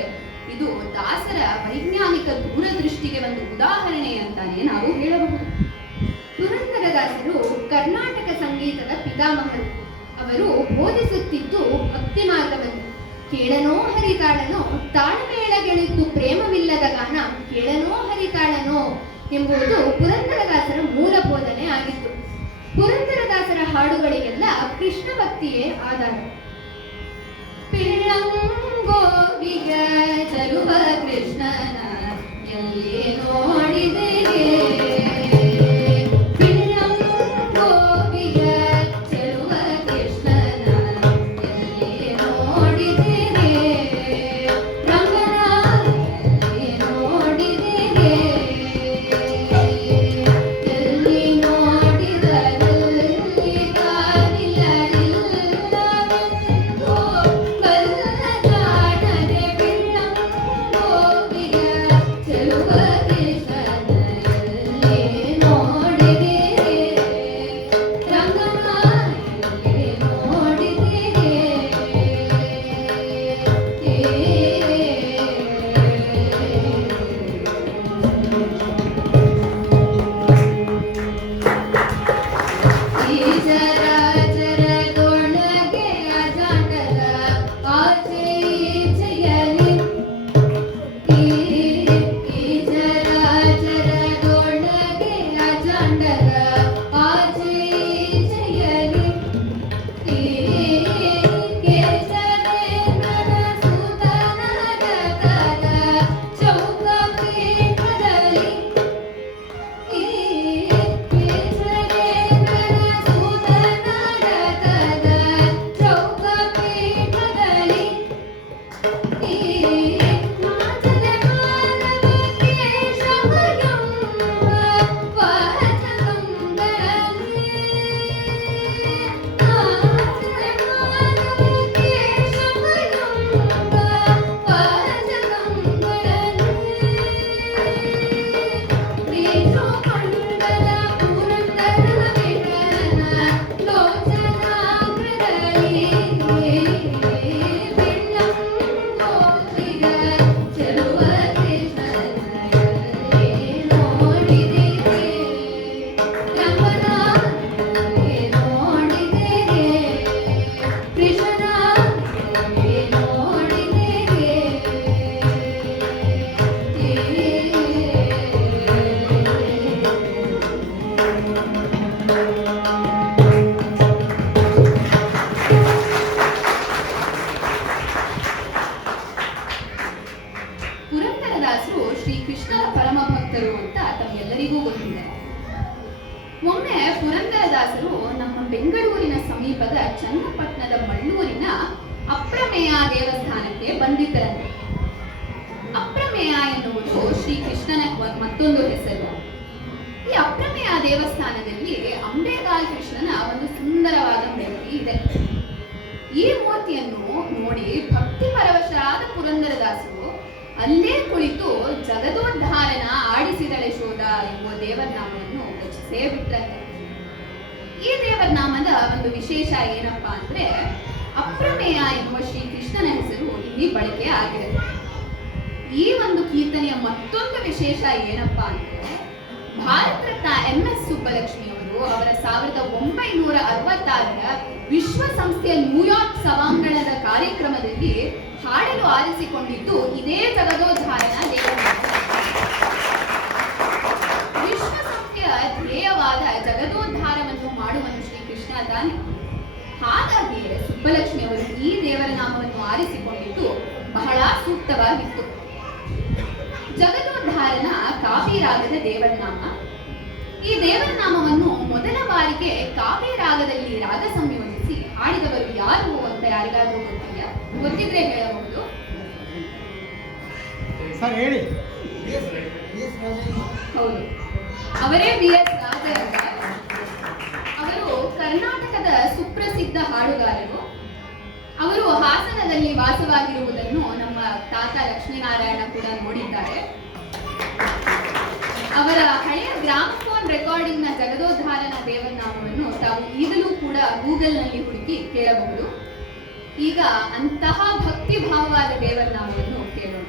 ಇದು ದಾಸರ ವೈಜ್ಞಾನಿಕ ದೂರದೃಷ್ಟಿಗೆ ಒಂದು ಉದಾಹರಣೆ ಅಂತಾನೆ ನಾವು ಹೇಳಬಹುದು. ಪುರಂದರದಾಸರು ಕರ್ನಾಟಕ ಸಂಗೀತದ ಪಿತಾಮಹರು. ಅವರು ಬೋಧಿಸುತ್ತಿದ್ದು ಭಕ್ತಿ ಮಾರ್ಗವನ್ನು. ಕೇಳನೋ ಹರಿತಾಳನೋ ತಾಳಮೇಳಗಳಿದ್ದು ಪ್ರೇಮವಿಲ್ಲದ ಗಾನ ಕೇಳನೋ ಹರಿತಾಳನೋ ಎಂಬುದು ಪುರಂದರದಾಸರ ಮೂಲ ಬೋಧನೆ ಆಗಿತ್ತು. ಪುರಂದರದಾಸರ ಹಾಡುಗಳಿಗೆಲ್ಲ ಕೃಷ್ಣ ಭಕ್ತಿಯೇ ಆಧಾರ. ಪಿಳ್ಳಂಗೋವಿಗ ಚಲುವ ಕೃಷ್ಣನ ಎಲ್ಲಿ ನೋಡಿದರೆ ಪಿಳ್ಳಂಗೋವಿಗ ಚಲುವ ಕೃಷ್ಣನ ಎಲ್ಲಿ ನೋಡಿದರೆ ರಂಗನ ಎಲ್ಲಿ ನೋಡಿದರೆ ಎಲ್ಲಿ ನೋಡಿದರಲ್ಲಿ ಕಾಲಿಲ್ಲದಿಲ್ಲವೆಂದು ಬಲ್ಲ ಕಾಣದೆ ಪಿಳ್ಳಂಗೋವಿಗ ಚಲುವ ಕೃಷ್ಣನ ಎಲ್ಲಿ ನೋಡಿದರೆ ರಂಗನ ಎಲ್ಲಿ ನೋಡಿದರೆ ಈಚರಾಚರದೊಳಗೆ ಅಜಾಂಡದ ಆಚೆ ಈಚೆಯಲಿ ಈಚರಾಚರದೊಳಗೆ ಅಜಾಂಡದ ಆಚೆ ಈಚೆಯಲಿ ಕೇಶವೇಂದ್ರನ ಸುತನಗತದ ಚೌಕಪೀಠದಲ್ಲಿ ಕೇಶವೇಂದ್ರನ ಸುತನಗತದ ಚೌಕಪೀಠದಲ್ಲಿ ಮಾಚಲೆ ಮಾನವ ಕೇಶವಯಂಬ ವಾಚಕಂಗಳಲ್ಲಿ ಮಾಚಲೆ ಮಾನವ ಕೇಶವಯಂಬ ವಾಚಕಂಗಳಲ್ಲಿ ಪ್ರೀತು ಮಂಡಲ ಪುರಂದರ ವಿಠಲನ ಲೋಚನಾಗ್ರದಲ್ಲಿ ಪಿಳ್ಳಂಗೋವಿಗ ಚಲುವ ಕೃಷ್ಣನ ಎಲ್ಲಿ ನೋಡಿದರೆ ರಂಗನ ಎಲ್ಲಿ ನೋಡಿದರೆ ಕೃಷ್ಣನ ಎಲ್ಲಿ ನೋಡಿದರೆ ಪುರಂದರದಾಸರು ಶ್ರೀಕೃಷ್ಣನ ಪರಮ ಭಕ್ತರು ಅಂತ ತಮ್ಮೆಲ್ಲರಿಗೂ ಗೊತ್ತಿದೆ. ಒಮ್ಮೆ ಪುರಂದರದಾಸರು ನಮ್ಮ ಬೆಂಗಳೂರಿನ ಸಮೀಪದ ಚನ್ನಪಟ್ಟಣದ ಮಳ್ಳೂರಿನ ಅಪ್ರಮೇಯ ದೇವಸ್ಥಾನಕ್ಕೆ ಬಂದಿದ್ದರಂತೆ. ಅಪ್ರಮೇಯ ಎನ್ನುವುದು ಶ್ರೀಕೃಷ್ಣನ ಮತ್ತೊಂದು ಹೆಸರು. ಈ ಅಪ್ರಮೇಯ ದೇವಸ್ಥಾನದಲ್ಲಿ ಅಂಬೇಗಾಲ್ ಕೃಷ್ಣನ ಒಂದು ಸುಂದರವಾದ ಮೂರ್ತಿ ಇದೆ. ಈ ಮೂರ್ತಿಯನ್ನು ನೋಡಿ ಭಕ್ತಿ ಪರವಶರಾದ ಪುರಂದರದಾಸರು ಅಲ್ಲೇ ಕುಳಿತು ಜಗದೋದ್ಧಾರನ ಆಡಿಸಿದಳೆ ಶೋಧ ಎಂಬ ದೇವರನಾಮವನ್ನು ರಚಿಸೇ ಬಿಟ್ರಂತೆ. ಈ ದೇವರನಾಮದ ಒಂದು ವಿಶೇಷ ಏನಪ್ಪಾ ಅಂದ್ರೆ ಅಪ್ರಮೇಯ ಎನ್ನುವ ಶ್ರೀಕೃಷ್ಣನ ಹೆಸರು ಇಲ್ಲಿ ಬಳಕೆ ಆಗಿದೆ. ಈ ಒಂದು ಕೀರ್ತನೆಯ ಮತ್ತೊಂದು ವಿಶೇಷ ಏನಪ್ಪಾ ಅಂದ್ರೆ ಭಾರತ ರತ್ನ MS ಸುಬ್ಬಲಕ್ಷ್ಮಿಯವರು ಅವರ 1966ರ ವಿಶ್ವಸಂಸ್ಥೆಯ ನ್ಯೂಯಾರ್ಕ್ ಸಭಾಂಗಣದ ಕಾರ್ಯಕ್ರಮದಲ್ಲಿ ಹಾಡಲು ಆರಿಸಿಕೊಂಡಿದ್ದು ಇದೇ ಜಗದೋದ್ಧಾರನ ದೇವರನಾಮ. ವಿಶ್ವಸಂಸ್ಥೆಯ ಧ್ಯೇಯವಾದ ಜಗದೋದ್ಧಾರವನ್ನು ಮಾಡುವನು ಶ್ರೀಕೃಷ್ಣ ತಾನೆ. ಹಾಗಾಗಿ ಸುಬ್ಬಲಕ್ಷ್ಮಿ ಅವರು ಈ ದೇವರ ನಾಮವನ್ನು ಆರಿಸಿಕೊಂಡಿದ್ದು ಬಹಳ ಸೂಕ್ತವಾಗಿತ್ತು. ಜಗದೋದ್ಧಾರನ ಕಾವ್ಯರಾಗದ ದೇವರನಾಮ. ಈ ದೇವರನಾಮವನ್ನು ಮೊದಲ ಬಾರಿಗೆ ಕಾವ್ಯರಾಗದಲ್ಲಿ ರಾಗ ಸಂಯೋಜಿಸಿ ಹಾಡಿದವರು ಯಾರು ಅಂತ ಯಾರಿಗಾದ್ರೂ ಗೊತ್ತಿದೆಯಾ? ಗೊತ್ತಿದ್ರೆ ಹೇಳಬಹುದು. ಸರ್ ಹೇಳಿ. ಹೌದು, ಅವರೇ BS ರಾಜೇಂದ್ರ. ಅವರು ಕರ್ನಾಟಕದ ಸುಪ್ರಸಿದ್ಧ ಹಾಡುಗಾರರು. ಅವರು ಹಾಸನದಲ್ಲಿ ವಾಸವಾಗಿರುವುದನ್ನು ನಮ್ಮ ತಾತ ಲಕ್ಷ್ಮೀನಾರಾಯಣ ಕೂಡ ನೋಡಿದ್ದಾರೆ. ಅವರ ಹಳೆಯ ಗ್ರಾಮಫೋನ್ ರೆಕಾರ್ಡಿಂಗ್ ನ ಜಗದೋದ್ಧಾರನ ದೇವರನಾಮವನ್ನು ತಾವು ಈಗಲೂ ಕೂಡ ಗೂಗಲ್ನಲ್ಲಿ ಹುಡುಕಿ ಕೇಳಬಹುದು. ಈಗ ಅಂತಹ ಭಕ್ತಿ ಭಾವವಾದ ದೇವರನಾಮವನ್ನು ಕೇಳೋಣ.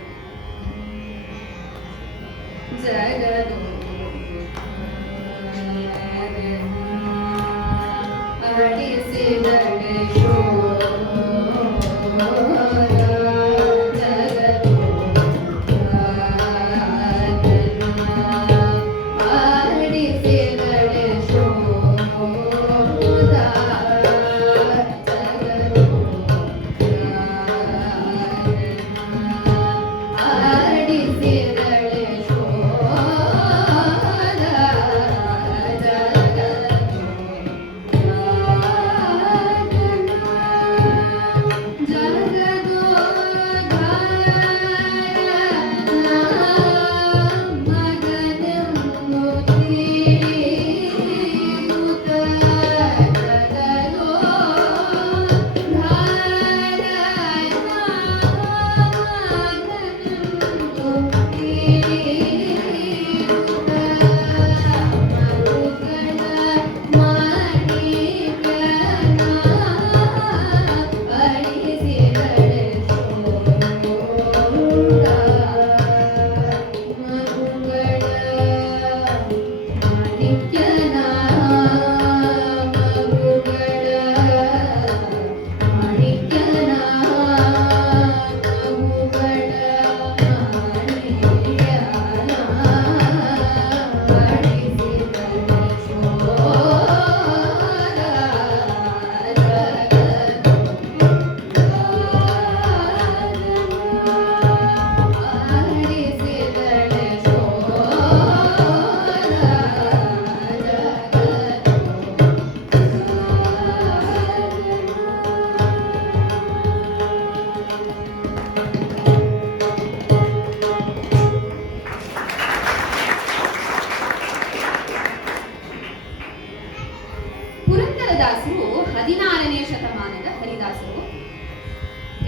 ಪುರಂದರದಾಸರು 16ನೇ ಶತಮಾನದ ಹರಿದಾಸರು.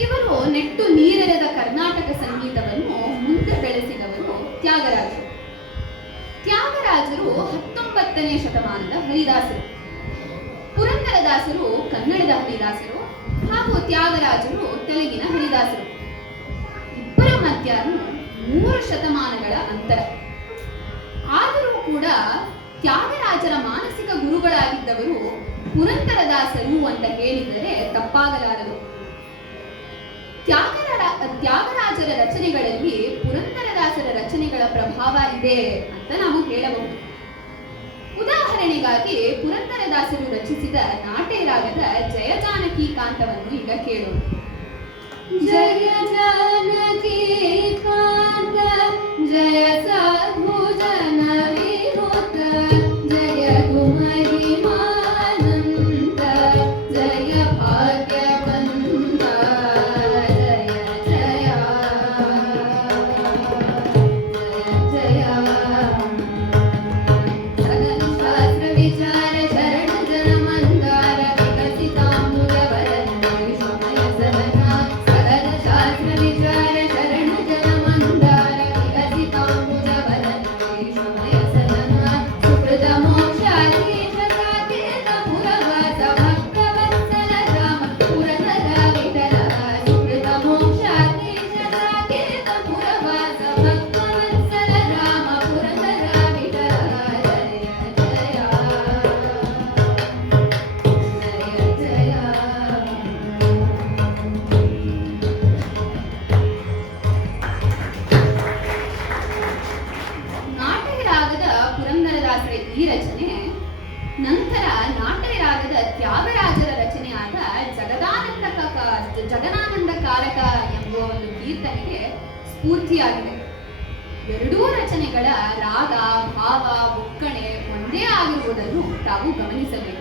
ಇವರು ನೆಟ್ಟು ನೀರೆರೆದ ಕರ್ನಾಟಕ ಸಂಗೀತವನ್ನು ಮುಂದೆ ಬೆಳೆಸಿದವರು ತ್ಯಾಗರಾಜರು. ತ್ಯಾಗರಾಜರು 19ನೇ ಶತಮಾನದ ಹರಿದಾಸರು. ಪುರಂದರದಾಸರು ಕನ್ನಡದ ಹರಿದಾಸರು ಹಾಗೂ ತ್ಯಾಗರಾಜರು ತೆಲುಗಿನ ಹರಿದಾಸರು. ಇಬ್ಬರ ಮಧ್ಯ 3 ಶತಮಾನಗಳ ಅಂತರ. ಆದರೂ ಕೂಡ ತ್ಯಾಗರಾಜರ ಮಾನಸಿಕ ಗುರುಗಳಾಗಿದ್ದವರು ಪುರಂದರದಾಸರು ಅಂತ ಹೇಳಿದರೆ ತಪ್ಪಾಗಲಾರದು. ತ್ಯಾಗರಾಜರ ರಚನೆಗಳಲ್ಲಿ ಪುರಂದರದಾಸರ ರಚನೆಗಳ ಪ್ರಭಾವ ಇದೆ ಅಂತ ನಾವು ಹೇಳಬಹುದು. ಉದಾಹರಣೆಗಾಗಿ ಪುರಂದರದಾಸರು ರಚಿಸಿದ ನಾಟ್ಯ ರಾಗದ ಜಯ ಜಾನಕಿ ಕಾಂತವನ್ನು ಈಗ ಕೇಳೋಣ. ಜಯ ಜಾನಕಿ ಕಾಂತ ಜಯ ಸಾಧು ಜನ ವಿನುತ ಜಯ ಕುಮರಿ ಮಾನಂದ ಜಯ ಭಾಗ್ಯವಂತ ಜಯ ಜಯ ಈ ರಚನೆ ನಂತರ ನಾಟ್ಯ ರಾಗದ ತ್ಯಾಗರಾಜರ ರಚನೆಯಾದ ಜಗದಾನಂದ ಕಾರಕ ಎಂಬ ಒಂದು ಕೀರ್ತನೆಗೆ ಸ್ಫೂರ್ತಿಯಾಗಿದೆ. ಎರಡೂ ರಚನೆಗಳ ರಾಗ, ಭಾವ, ಒಕ್ಕಣೆ ಒಂದೇ ಆಗಿರುವುದನ್ನು ತಾವು ಗಮನಿಸಬೇಕು.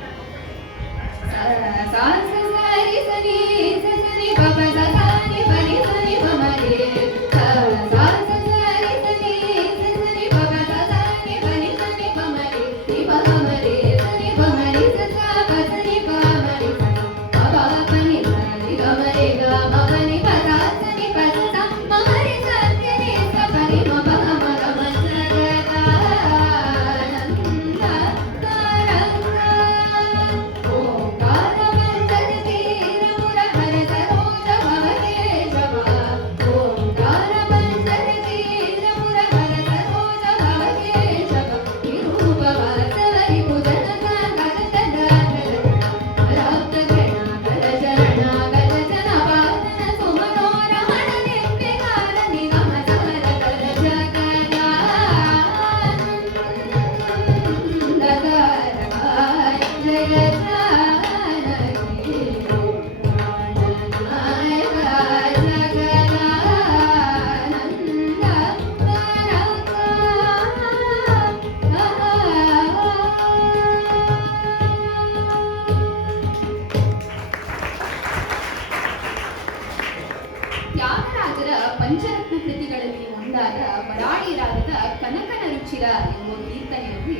ತ್ಯಾಗರಾಜರ ಪಂಚರತ್ನ ಕೃತಿಗಳಲ್ಲಿ ಒಂದಾದ ವರಾಳಿ ರಾಗದ ಕನಕನ ರುಚಿರ ಎಂಬ ಕೀರ್ತನೆಯಲ್ಲಿ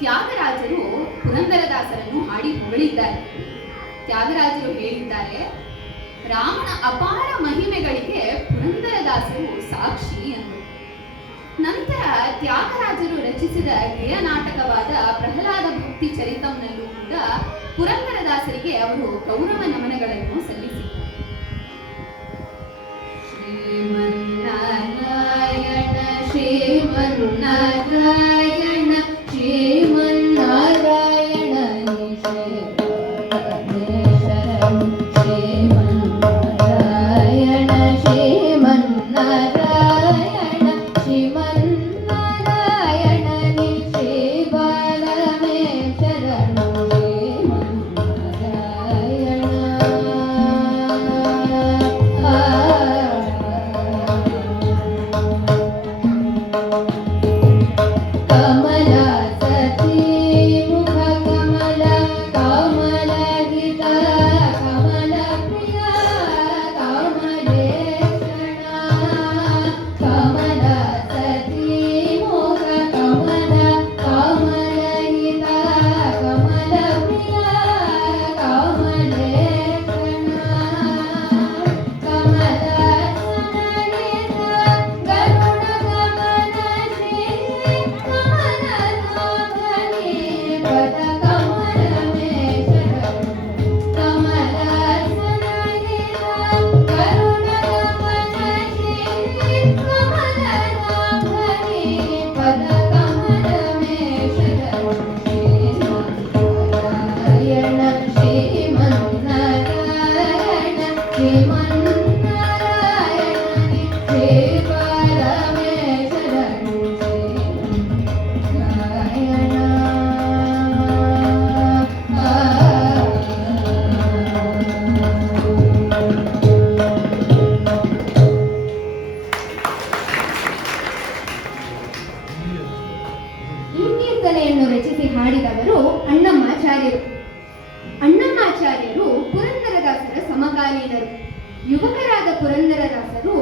ತ್ಯಾಗರಾಜರು ಪುರಂದರದಾಸರನ್ನು ಹಾಡಿ ಹೊಗಳಿದ್ದಾರೆ. ತ್ಯಾಗರಾಜರು ಹೇಳಿದ್ದಾರೆ, ರಾಮನ ಅಪಾರ ಮಹಿಮೆಗಳಿಗೆ ಪುರಂದರದಾಸರು ಸಾಕ್ಷಿ ಎಂದು. ನಂತರ ತ್ಯಾಗರಾಜರು ರಚಿಸಿದ ಗೆಯ ನಾಟಕವಾದ ಪ್ರಹ್ಲಾದ ಭಕ್ತಿ ಚರಿತಂನಲ್ಲೂ ಕೂಡ ಪುರಂದರದಾಸರಿಗೆ ಅವರು ಗೌರವ ನಮನಗಳನ್ನು ಸಲ್ಲಿಸಿದ್ದಾರೆ. ಶ್ರೀಮನ್ನಾರಾಯಣ ಶ್ರೀಮನ್ನಾರಾಯಣ ಶ್ರೀಮನ್ನಾರಾಯಣ ಶ್ರೀಮನ್ನಾರಾಯಣ ಶ್ರೀಮನ್ನಾರಾಯಣ ಶ್ರೀಮನ್ನಾರಾಯಣ ಶ್ರೀ ಬಾಲಮೇ ಶರಣ ರಚಿಸಿ ಹಾಡಿದವರು ಅಣ್ಣಮ್ಮಾಚಾರ್ಯರು. ಅಣ್ಣಮ್ಮಾಚಾರ್ಯರು ಪುರಂದರದಾಸರ ಸಮಕಾಲೀನರು. ಯುವಕರಾದ ಪುರಂದರದಾಸರು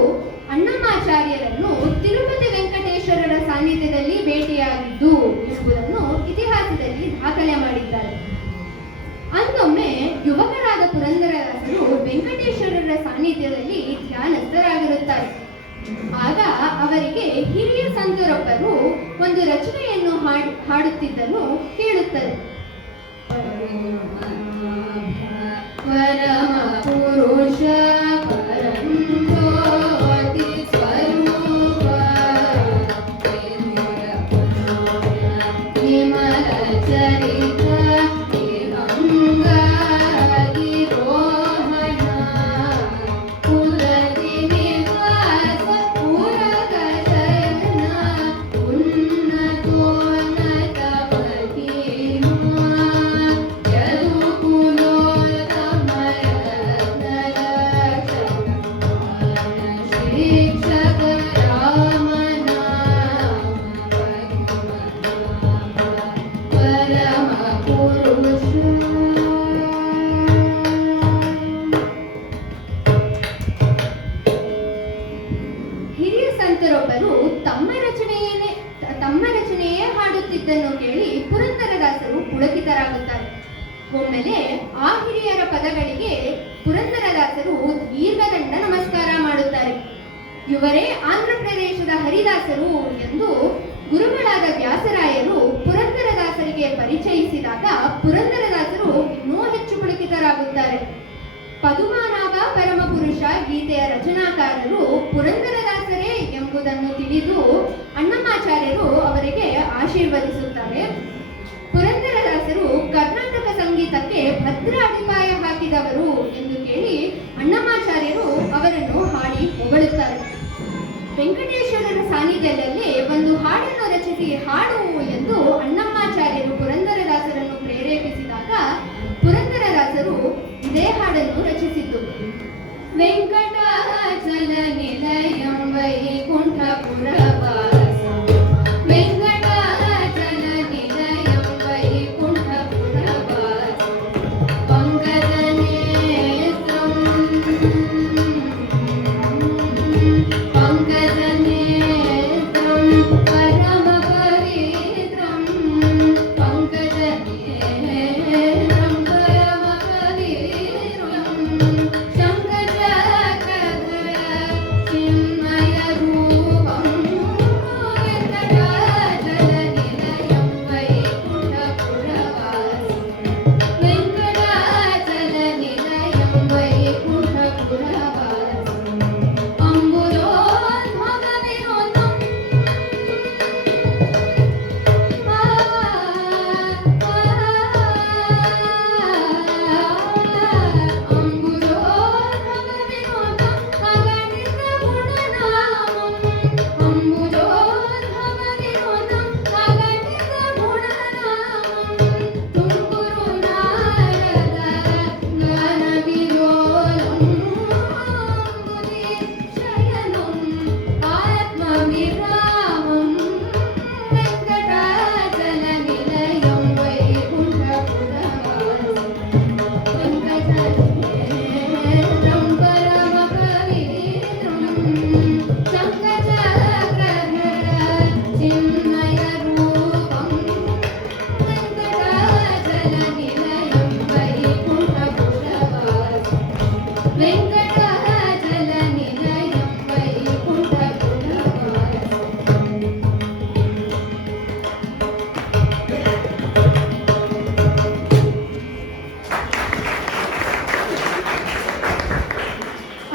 ಅಣ್ಣಮ್ಮಾಚಾರ್ಯರನ್ನು ತಿರುಪತಿ ವೆಂಕಟೇಶ್ವರರ ಸಾನ್ನಿಧ್ಯದಲ್ಲಿ ಭೇಟಿಯಾಗಿದ್ದು ಎಂಬುದನ್ನು ಇತಿಹಾಸದಲ್ಲಿ ದಾಖಲೆ ಮಾಡಿದ್ದಾರೆ. ಅಂದೊಮ್ಮೆ ಯುವಕರಾದ ಪುರಂದರದಾಸರು ವೆಂಕಟೇಶ್ವರರ ಸಾನ್ನಿಧ್ಯದಲ್ಲಿ ಧ್ಯಾನಸ್ಥರಾಗಿರುತ್ತಾರೆ. ಆಗ ಅವರಿಗೆ ಹಿರಿಯ ಸಂತರೊಬ್ಬರು ಒಂದು ರಚನೆಯನ್ನು ಹಾಡುತ್ತಿದ್ದನ್ನು ಕೇಳುತ್ತದೆ. ಪರಮ ಪುರುಷ ಪರಂಜ್ಯೋತಿ ಸ್ವರೂಪ ವಿಮಲ ಚರಿತ ಹೇಳಿದ್ದನ್ನು ಕೇಳಿ ಪುರಂದರದಾಸರು ಪುಳಕಿತರಾಗುತ್ತಾರೆ. ಒಮ್ಮೆಲೆ ಆ ಹಿರಿಯರ ಪದಗಳಿಗೆ ಪುರಂದರದಾಸರು ದೀರ್ಘದಂಡ ನಮಸ್ಕಾರ ಮಾಡುತ್ತಾರೆ. ಇವರೇ ಆಂಧ್ರ ಪ್ರದೇಶದ ಹರಿದಾಸರು ಎಂದು ಗುರುಗಳಾದ ವ್ಯಾಸರಾಯರು ಪುರಂದರದಾಸರಿಗೆ ಪರಿಚಯಿಸಿದಾಗ ಪುರಂದರದಾಸರು ಇನ್ನೂ ಹೆಚ್ಚು ಪುಳಕಿತರಾಗುತ್ತಾರೆ. ಪದುಮಾನಾಭ ಪರಮಪುರುಷ ಗೀತೆಯ ರಚನಾಕಾರರು ಪುರಂದರದಾಸರೇ ಎಂಬುದನ್ನು ತಿಳಿದು ಅಣ್ಣಮಾಚಾರ್ಯರು ಅವರಿಗೆ ಆಶೀರ್ವದಿಸುತ್ತಾರೆ. ಪುರಂದರದಾಸರು ಕರ್ನಾಟಕ ಸಂಗೀತಕ್ಕೆ ಭದ್ರ ಅಡಿಪಾಯ ಹಾಕಿದವರು ಎಂದು ಕೇಳಿ ಅಣ್ಣಮಾಚಾರ್ಯರು ಅವರನ್ನು ಹಾಡಿ ಹೊಗಳುತ್ತಾರೆ. ವೆಂಕಟೇಶ್ವರರ ಸಾನ್ನಿಧ್ಯದಲ್ಲಿ ಒಂದು ಹಾಡನ್ನು ರಚಿಸಿ ಹಾಡು ಎಂದು ಅಣ್ಣಮ್ಮಾಚಾರ್ಯರು ಪುರಂದರದಾಸರನ್ನು ಪ್ರೇರೇಪಿಸಿದಾಗ ಪುರಂದರದಾಸರು ಇದೇ ಹಾಡನ್ನು ರಚಿಸಿದ್ದು. ವೆಂಕಟಾಚಲ ನಿಲಯಂ ವೈಕುಂಠಪುರವಾಸ ವೆಂಕಟಾಚಲ ನಿಲಯಂ ವೈಕುಂಠಪುರವಾಸ ಪಂಕಜ ನೇತ್ರಂ ಪಂಕಜ ನೇತ್ರಂ ಪರಮ ಪವಿತ್ರಂ ಪಂಕಜ ನೇತ್ರಂ ಪರಮ ಪವಿತ್ರಂ ಶಂಕಚಕ್ರಧರ ಚಿನ್ಮಯ ರೂಪಂ ವೆಂಕಟಾಚಲ ನಿಲಯಂ ವೈಕುಂಠಪುರವಾಸ ವೆಂಕಟಾಚಲ ನಿಲಯಂ ವೈಕುಂಠಪುರವಾಸ ಅಂಬುಜೋದ್ಭವ ವಿನೋದಂ ಅಂಬುಜೋದ್ಭವ ವಿನೋದಂ ಅಗಣಿತ ಗುಣನಾಮಂ ಅಂಬುಜೋದ್ಭವ ವಿನೋದಂ ಅಗಣಿತ ಗುಣನಾಮಂ ತುಂಗುರು ನಾರದ ಜ್ಞಾನ ವಿಲೋಲಂ ಅಂಬುಧಿ ಶಯನಂ ಆತ್ಮ ವಿರಾಮಂ ವೆಂಕಟಾಚಲ ನಿಲಯಂ ವೈಕುಂಠಪುರವಾಸ ವೆಂಕಟೇಶಂ ಪರಮ ಪವಿತ್ರಂ ಶಂಕಚಕ್ರಧರ ಚಿನ್ಮಯ ರೂಪಂ ವೆಂಕಟಾಚಲ ನಿಲಯಂ ವೈಕುಂಠಪುರವಾಸ ವೆಂಕಟಾಚಲ ನಿಲಯಂ ವೈಕುಂಠಪುರವಾಸ.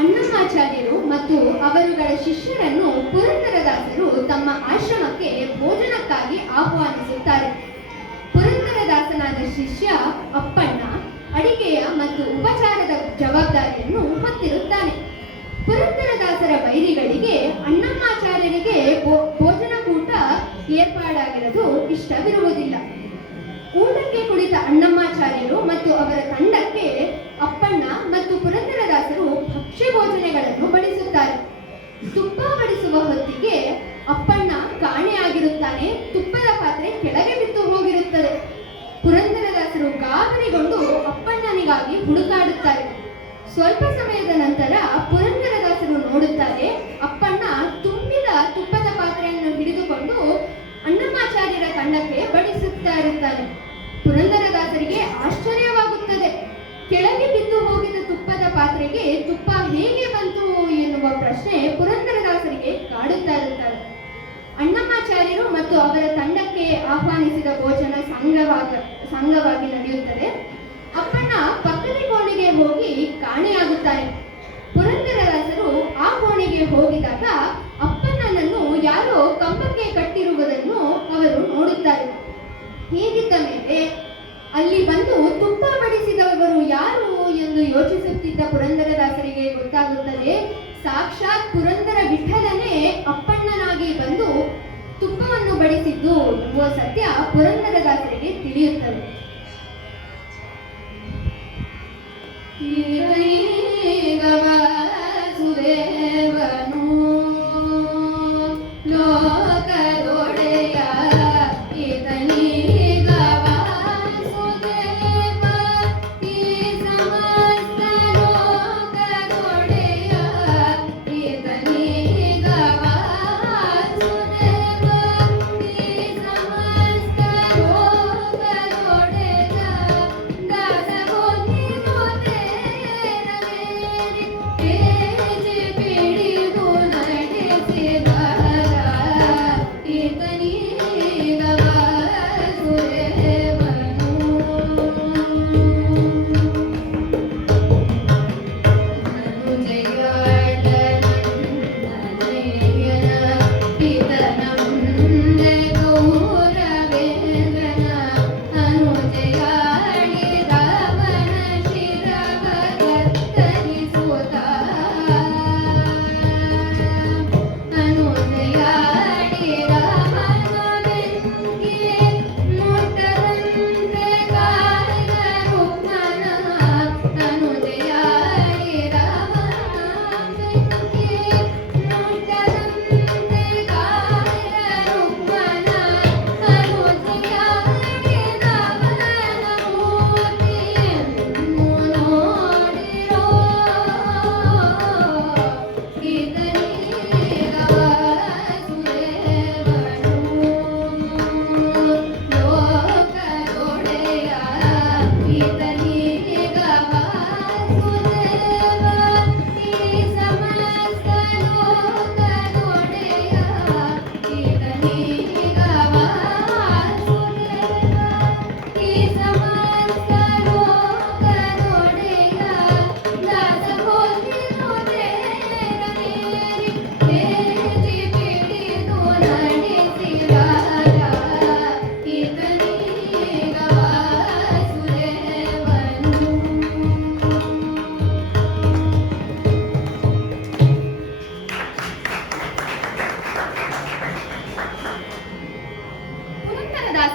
ಅಣ್ಣಮಾಚಾರ್ಯರು ಮತ್ತು ಅವರುಗಳ ಶಿಷ್ಯರನ್ನು ಪುರಂದರದಾಸರು ತಮ್ಮ ಆಶ್ರಮಕ್ಕೆ ಭೋಜನಕ್ಕಾಗಿ ಆಹ್ವಾನಿಸುತ್ತಾರೆ. ಪುರಂದರದಾಸನಾದ ಶಿಷ್ಯ ಅಪ್ಪಣ್ಣ ಅಡಿಗೆಯ ಮತ್ತು ಉಪಚಾರದ ಜವಾಬ್ದಾರಿಯನ್ನು ಹೊತ್ತಿರುತ್ತಾನೆ. ಪುರಂದರದಾಸರ ವೈರಿಗಳಿಗೆ ಅಣ್ಣಮ್ಮಾಚಾರ್ಯರಿಗೆ ಭೋಜನಕೂಟ ಏರ್ಪಾಡಾಗಿರಲು ಇಷ್ಟವಿರುವುದಿಲ್ಲ. ಊಟಕ್ಕೆ ಕುಳಿತ ಅಣ್ಣಮ್ಮಾಚಾರ್ಯರು ಮತ್ತು ಅವರ ತಂಡಕ್ಕೆ ಅಪ್ಪಣ್ಣ ಮತ್ತು ಪುರಂದರದಾಸರು ಭಕ್ಷ್ಯ ಭೋಜನಗಳನ್ನು ಬಡಿಸುತ್ತಾರೆ. ತುಪ್ಪ ಬಡಿಸುವ ಹೊತ್ತಿಗೆ ಅಪ್ಪಣ್ಣ ಕಾಣೆಯಾಗಿರುತ್ತಾನೆ. ತುಪ್ಪದ ಪಾತ್ರೆ ಕೆಳಗೆ ಬಿದ್ದು ಹೋಗಿರುತ್ತದೆ. ಪುರಂದರದಾಸರು ಗಾಬರಿಗೊಂಡು ಅಪ್ಪಣ್ಣನಿಗಾಗಿ ಹುಡುಕಾಡುತ್ತಾರೆ. ಸ್ವಲ್ಪ ಸಮಯದ ನಂತರ ಪುರಂದರದಾಸರು ನೋಡುತ್ತಾರೆ, ಅಪ್ಪಣ್ಣ ತುಂಬಿದ ತುಪ್ಪದ ಪಾತ್ರೆಯನ್ನು ಹಿಡಿದುಕೊಂಡು ಅಣ್ಣಮ್ಮಾಚಾರ್ಯರ ತಂಡಕ್ಕೆ ಬಡಿಸುತ್ತಾ ಇರುತ್ತಾನೆ. ಪುರಂದರದಾಸರಿಗೆ ಆಶ್ಚರ್ಯವಾಗುತ್ತದೆ. ಕೆಳಗೆ ಬಿದ್ದು ಹೋಗಿದ ತುಪ್ಪದ ಪಾತ್ರೆಗೆ ತುಪ್ಪ ಹೇಗೆ ಬಂತು ಎನ್ನುವ ಪ್ರಶ್ನೆ ಪುರಂದರದಾಸರಿಗೆ ಕಾಡುತ್ತಾ ಇರುತ್ತಾರೆ. ಅಣ್ಣಮ್ಮಾಚಾರ್ಯರು ಮತ್ತು ಅವರ ತಂಡಕ್ಕೆ ಆಹ್ವಾನಿಸಿದ ಭೋಜನ ಸಂಘವಾಗಿ ನಡೆಯುತ್ತದೆ. ಅಪ್ಪಣ್ಣ ಪಕ್ಕದ ಕೋಣೆಗೆ ಹೋಗಿ ಕಾಣೆಯಾಗುತ್ತಾರೆ. ಪುರಂದರದಾಸರು ಆ ಕೋಣೆಗೆ ಹೋಗಿದಾಗ ಅಪ್ಪಣ್ಣನನ್ನು ಯಾರೋ ಕಂಬಕ್ಕೆ ಕಟ್ಟಿರುವುದನ್ನು ಅವರು ನೋಡುತ್ತಾರೆ. ಹೀಗಿದ್ದ ಮೇಲೆ ಅಲ್ಲಿ ಬಂದು ತುಪ್ಪ ಬಡಿಸಿದವರು ಯಾರು ಎಂದು ಯೋಚಿಸುತ್ತಿದ್ದ ಪುರಂದರದಾಸರಿಗೆ ಗೊತ್ತಾಗುತ್ತದೆ, ಸಾಕ್ಷಾತ್ ಪುರಂದರ ವಿಠಲನೇ ಅಪ್ಪಣ್ಣನಾಗಿ ಬಂದು ತುಪ್ಪವನ್ನು ಬಡಿಸಿದ್ದು ಎಂಬುವ ಸತ್ಯ ಪುರಂದರದಾಸರಿಗೆ ತಿಳಿಯುತ್ತದೆ. ಸುದೇವನು ಲೋಕದೊಡೆಯ ಈತನೀಗ ವಾಸುದೇವ, ಈ ಸಮಸ್ತ ಲೋಕದೊಡೆಯ ಈತನೀಗ ವಾಸುದೇವ, ಈ ಸಮಸ್ತ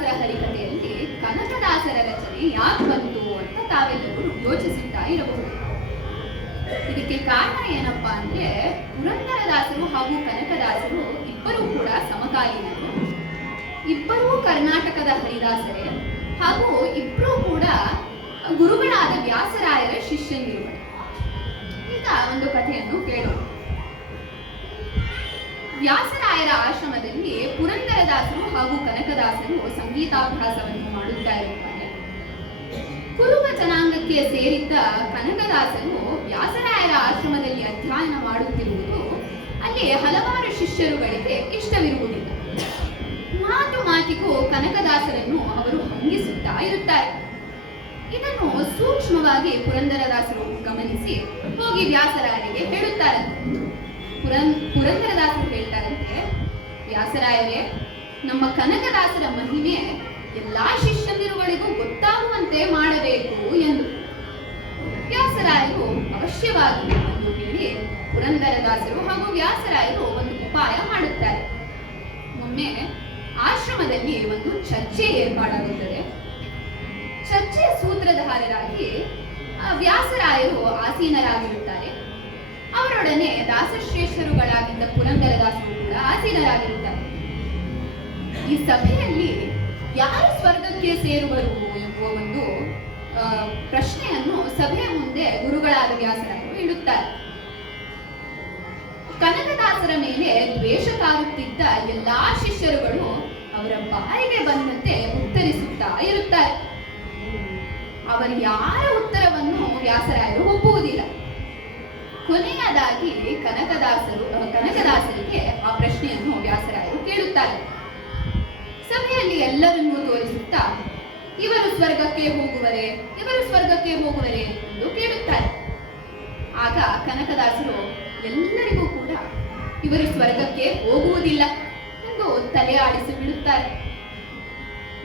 ಪುರಂದರದಾಸರ ಹರಿಕಥೆಯಲ್ಲಿ ಕನಕದಾಸರ ರಚನೆ ಯಾಕೆ ಬಂತು ಅಂತ ತಾವೆಲ್ಲರೂ ಯೋಚಿಸುತ್ತಾ ಇರಬಹುದು. ಇದಕ್ಕೆ ಕಾರಣ ಏನಪ್ಪಾ ಅಂದ್ರೆ, ಪುರಂದರದಾಸರು ಹಾಗೂ ಕನಕದಾಸರು ಇಬ್ಬರೂ ಕೂಡ ಸಮಕಾಲೀನರು, ಇಬ್ಬರೂ ಕರ್ನಾಟಕದ ಹರಿದಾಸರೇ, ಹಾಗೂ ಇಬ್ಬರೂ ಕೂಡ ಗುರುಗಳಾದ ವ್ಯಾಸರಾಯರ ಶಿಷ್ಯಂದಿರುಗಳು. ಈಗ ಒಂದು ಕಥೆಯನ್ನು ಕೇಳೋಣ. ವ್ಯಾಸರಾಯರ ಆಶ್ರಮದಲ್ಲಿ ಪುರಂದರದಾಸರು ಹಾಗೂ ಕನಕದಾಸರು ಸಂಗೀತಾಭ್ಯಾಸವನ್ನು ಮಾಡುತ್ತಾ ಇರುತ್ತಾರೆ. ಕುರುಬ ಜನಾಂಗಕ್ಕೆ ಸೇರಿದ್ದ ಕನಕದಾಸರು ವ್ಯಾಸರಾಯರ ಆಶ್ರಮದಲ್ಲಿ ಅಧ್ಯಯನ ಮಾಡುತ್ತಿರುವುದು ಅಲ್ಲಿ ಹಲವಾರು ಶಿಷ್ಯರುಗಳಿಗೆ ಇಷ್ಟವಿರುವುದಿಲ್ಲ. ಮಾತು ಮಾತಿಗೂ ಕನಕದಾಸರನ್ನು ಅವರು ಹಂಗಿಸುತ್ತಾ ಇರುತ್ತಾರೆ. ಇದನ್ನು ಸೂಕ್ಷ್ಮವಾಗಿ ಪುರಂದರದಾಸರು ಗಮನಿಸಿ ಹೋಗಿ ವ್ಯಾಸರಾಯರಿಗೆ ಹೇಳುತ್ತಾರಂತೆ. ಪುರಂದರದಾಸರು ಹೇಳ್ತಾರಂತೆ, ವ್ಯಾಸರಾಯರೇ, ನಮ್ಮ ಕನಕದಾಸರ ಮಹಿಮೆ ಎಲ್ಲಾ ಶಿಷ್ಯಂದಿರುಗಳಿಗೂ ಗೊತ್ತಾಗುವಂತೆ ಮಾಡಬೇಕು ಎಂದು. ವ್ಯಾಸರಾಯರು ಅವಶ್ಯವಾಗಿ ಎಂದು ಹೇಳಿ ಪುರಂದರದಾಸರು ಹಾಗೂ ವ್ಯಾಸರಾಯರು ಒಂದು ಉಪಾಯ ಮಾಡುತ್ತಾರೆ. ಒಮ್ಮೆ ಆಶ್ರಮದಲ್ಲಿ ಒಂದು ಚರ್ಚೆ ಏರ್ಪಾಡಾಗುತ್ತದೆ. ಚರ್ಚೆಯ ಸೂತ್ರಧಾರರಾಗಿ ವ್ಯಾಸರಾಯರು ಆಸೀನರಾಗಿರುತ್ತಾರೆ. ಅವರೊಡನೆ ದಾಸಶ್ರೇಷ್ಠರುಗಳಾಗಿದ್ದ ಪುರಂದರದಾಸರು ಕೂಡ ಆಸೀನರಾಗಿರುತ್ತಾರೆ. ಈ ಸಭೆಯಲ್ಲಿ ಯಾರು ಸ್ವರ್ಗಕ್ಕೆ ಸೇರುವರು ಎಂಬುವ ಒಂದು ಪ್ರಶ್ನೆಯನ್ನು ಸಭೆಯ ಮುಂದೆ ಗುರುಗಳಾದ ವ್ಯಾಸರಾಯರು ಇಡುತ್ತಾರೆ. ಕನಕದಾಸರ ಮೇಲೆ ದ್ವೇಷ ಕಾರುತ್ತಿದ್ದ ಎಲ್ಲಾ ಶಿಷ್ಯರುಗಳು ಅವರ ಬಾಯಿಗೆ ಬಂದಂತೆ ಉತ್ತರಿಸುತ್ತಾ ಇರುತ್ತಾರೆ. ಅವರು ಯಾರ ಉತ್ತರವನ್ನು ವ್ಯಾಸರಾಯರು ಒಪ್ಪುವುದಿಲ್ಲ. ಕೊನೆಯದಾಗಿ ಕನಕದಾಸರಿಗೆ ಆ ಪ್ರಶ್ನೆಯನ್ನು ವ್ಯಾಸರಾಯರು ಕೇಳುತ್ತಾರೆ. ಸಭೆಯಲ್ಲಿ ಎಲ್ಲರನ್ನೂ ತೋರಿಸುತ್ತಾ, ಇವರು ಸ್ವರ್ಗಕ್ಕೆ ಹೋಗುವರೆ, ಇವರು ಸ್ವರ್ಗಕ್ಕೆ ಹೋಗುವರೆ ಎಂದು ಕೇಳುತ್ತಾರೆ. ಆಗ ಕನಕದಾಸರು ಎಲ್ಲರಿಗೂ ಕೂಡ ಇವರು ಸ್ವರ್ಗಕ್ಕೆ ಹೋಗುವುದಿಲ್ಲ ಎಂದು ತಲೆ ಆಡಿಸಿ ಬಿಡುತ್ತಾರೆ.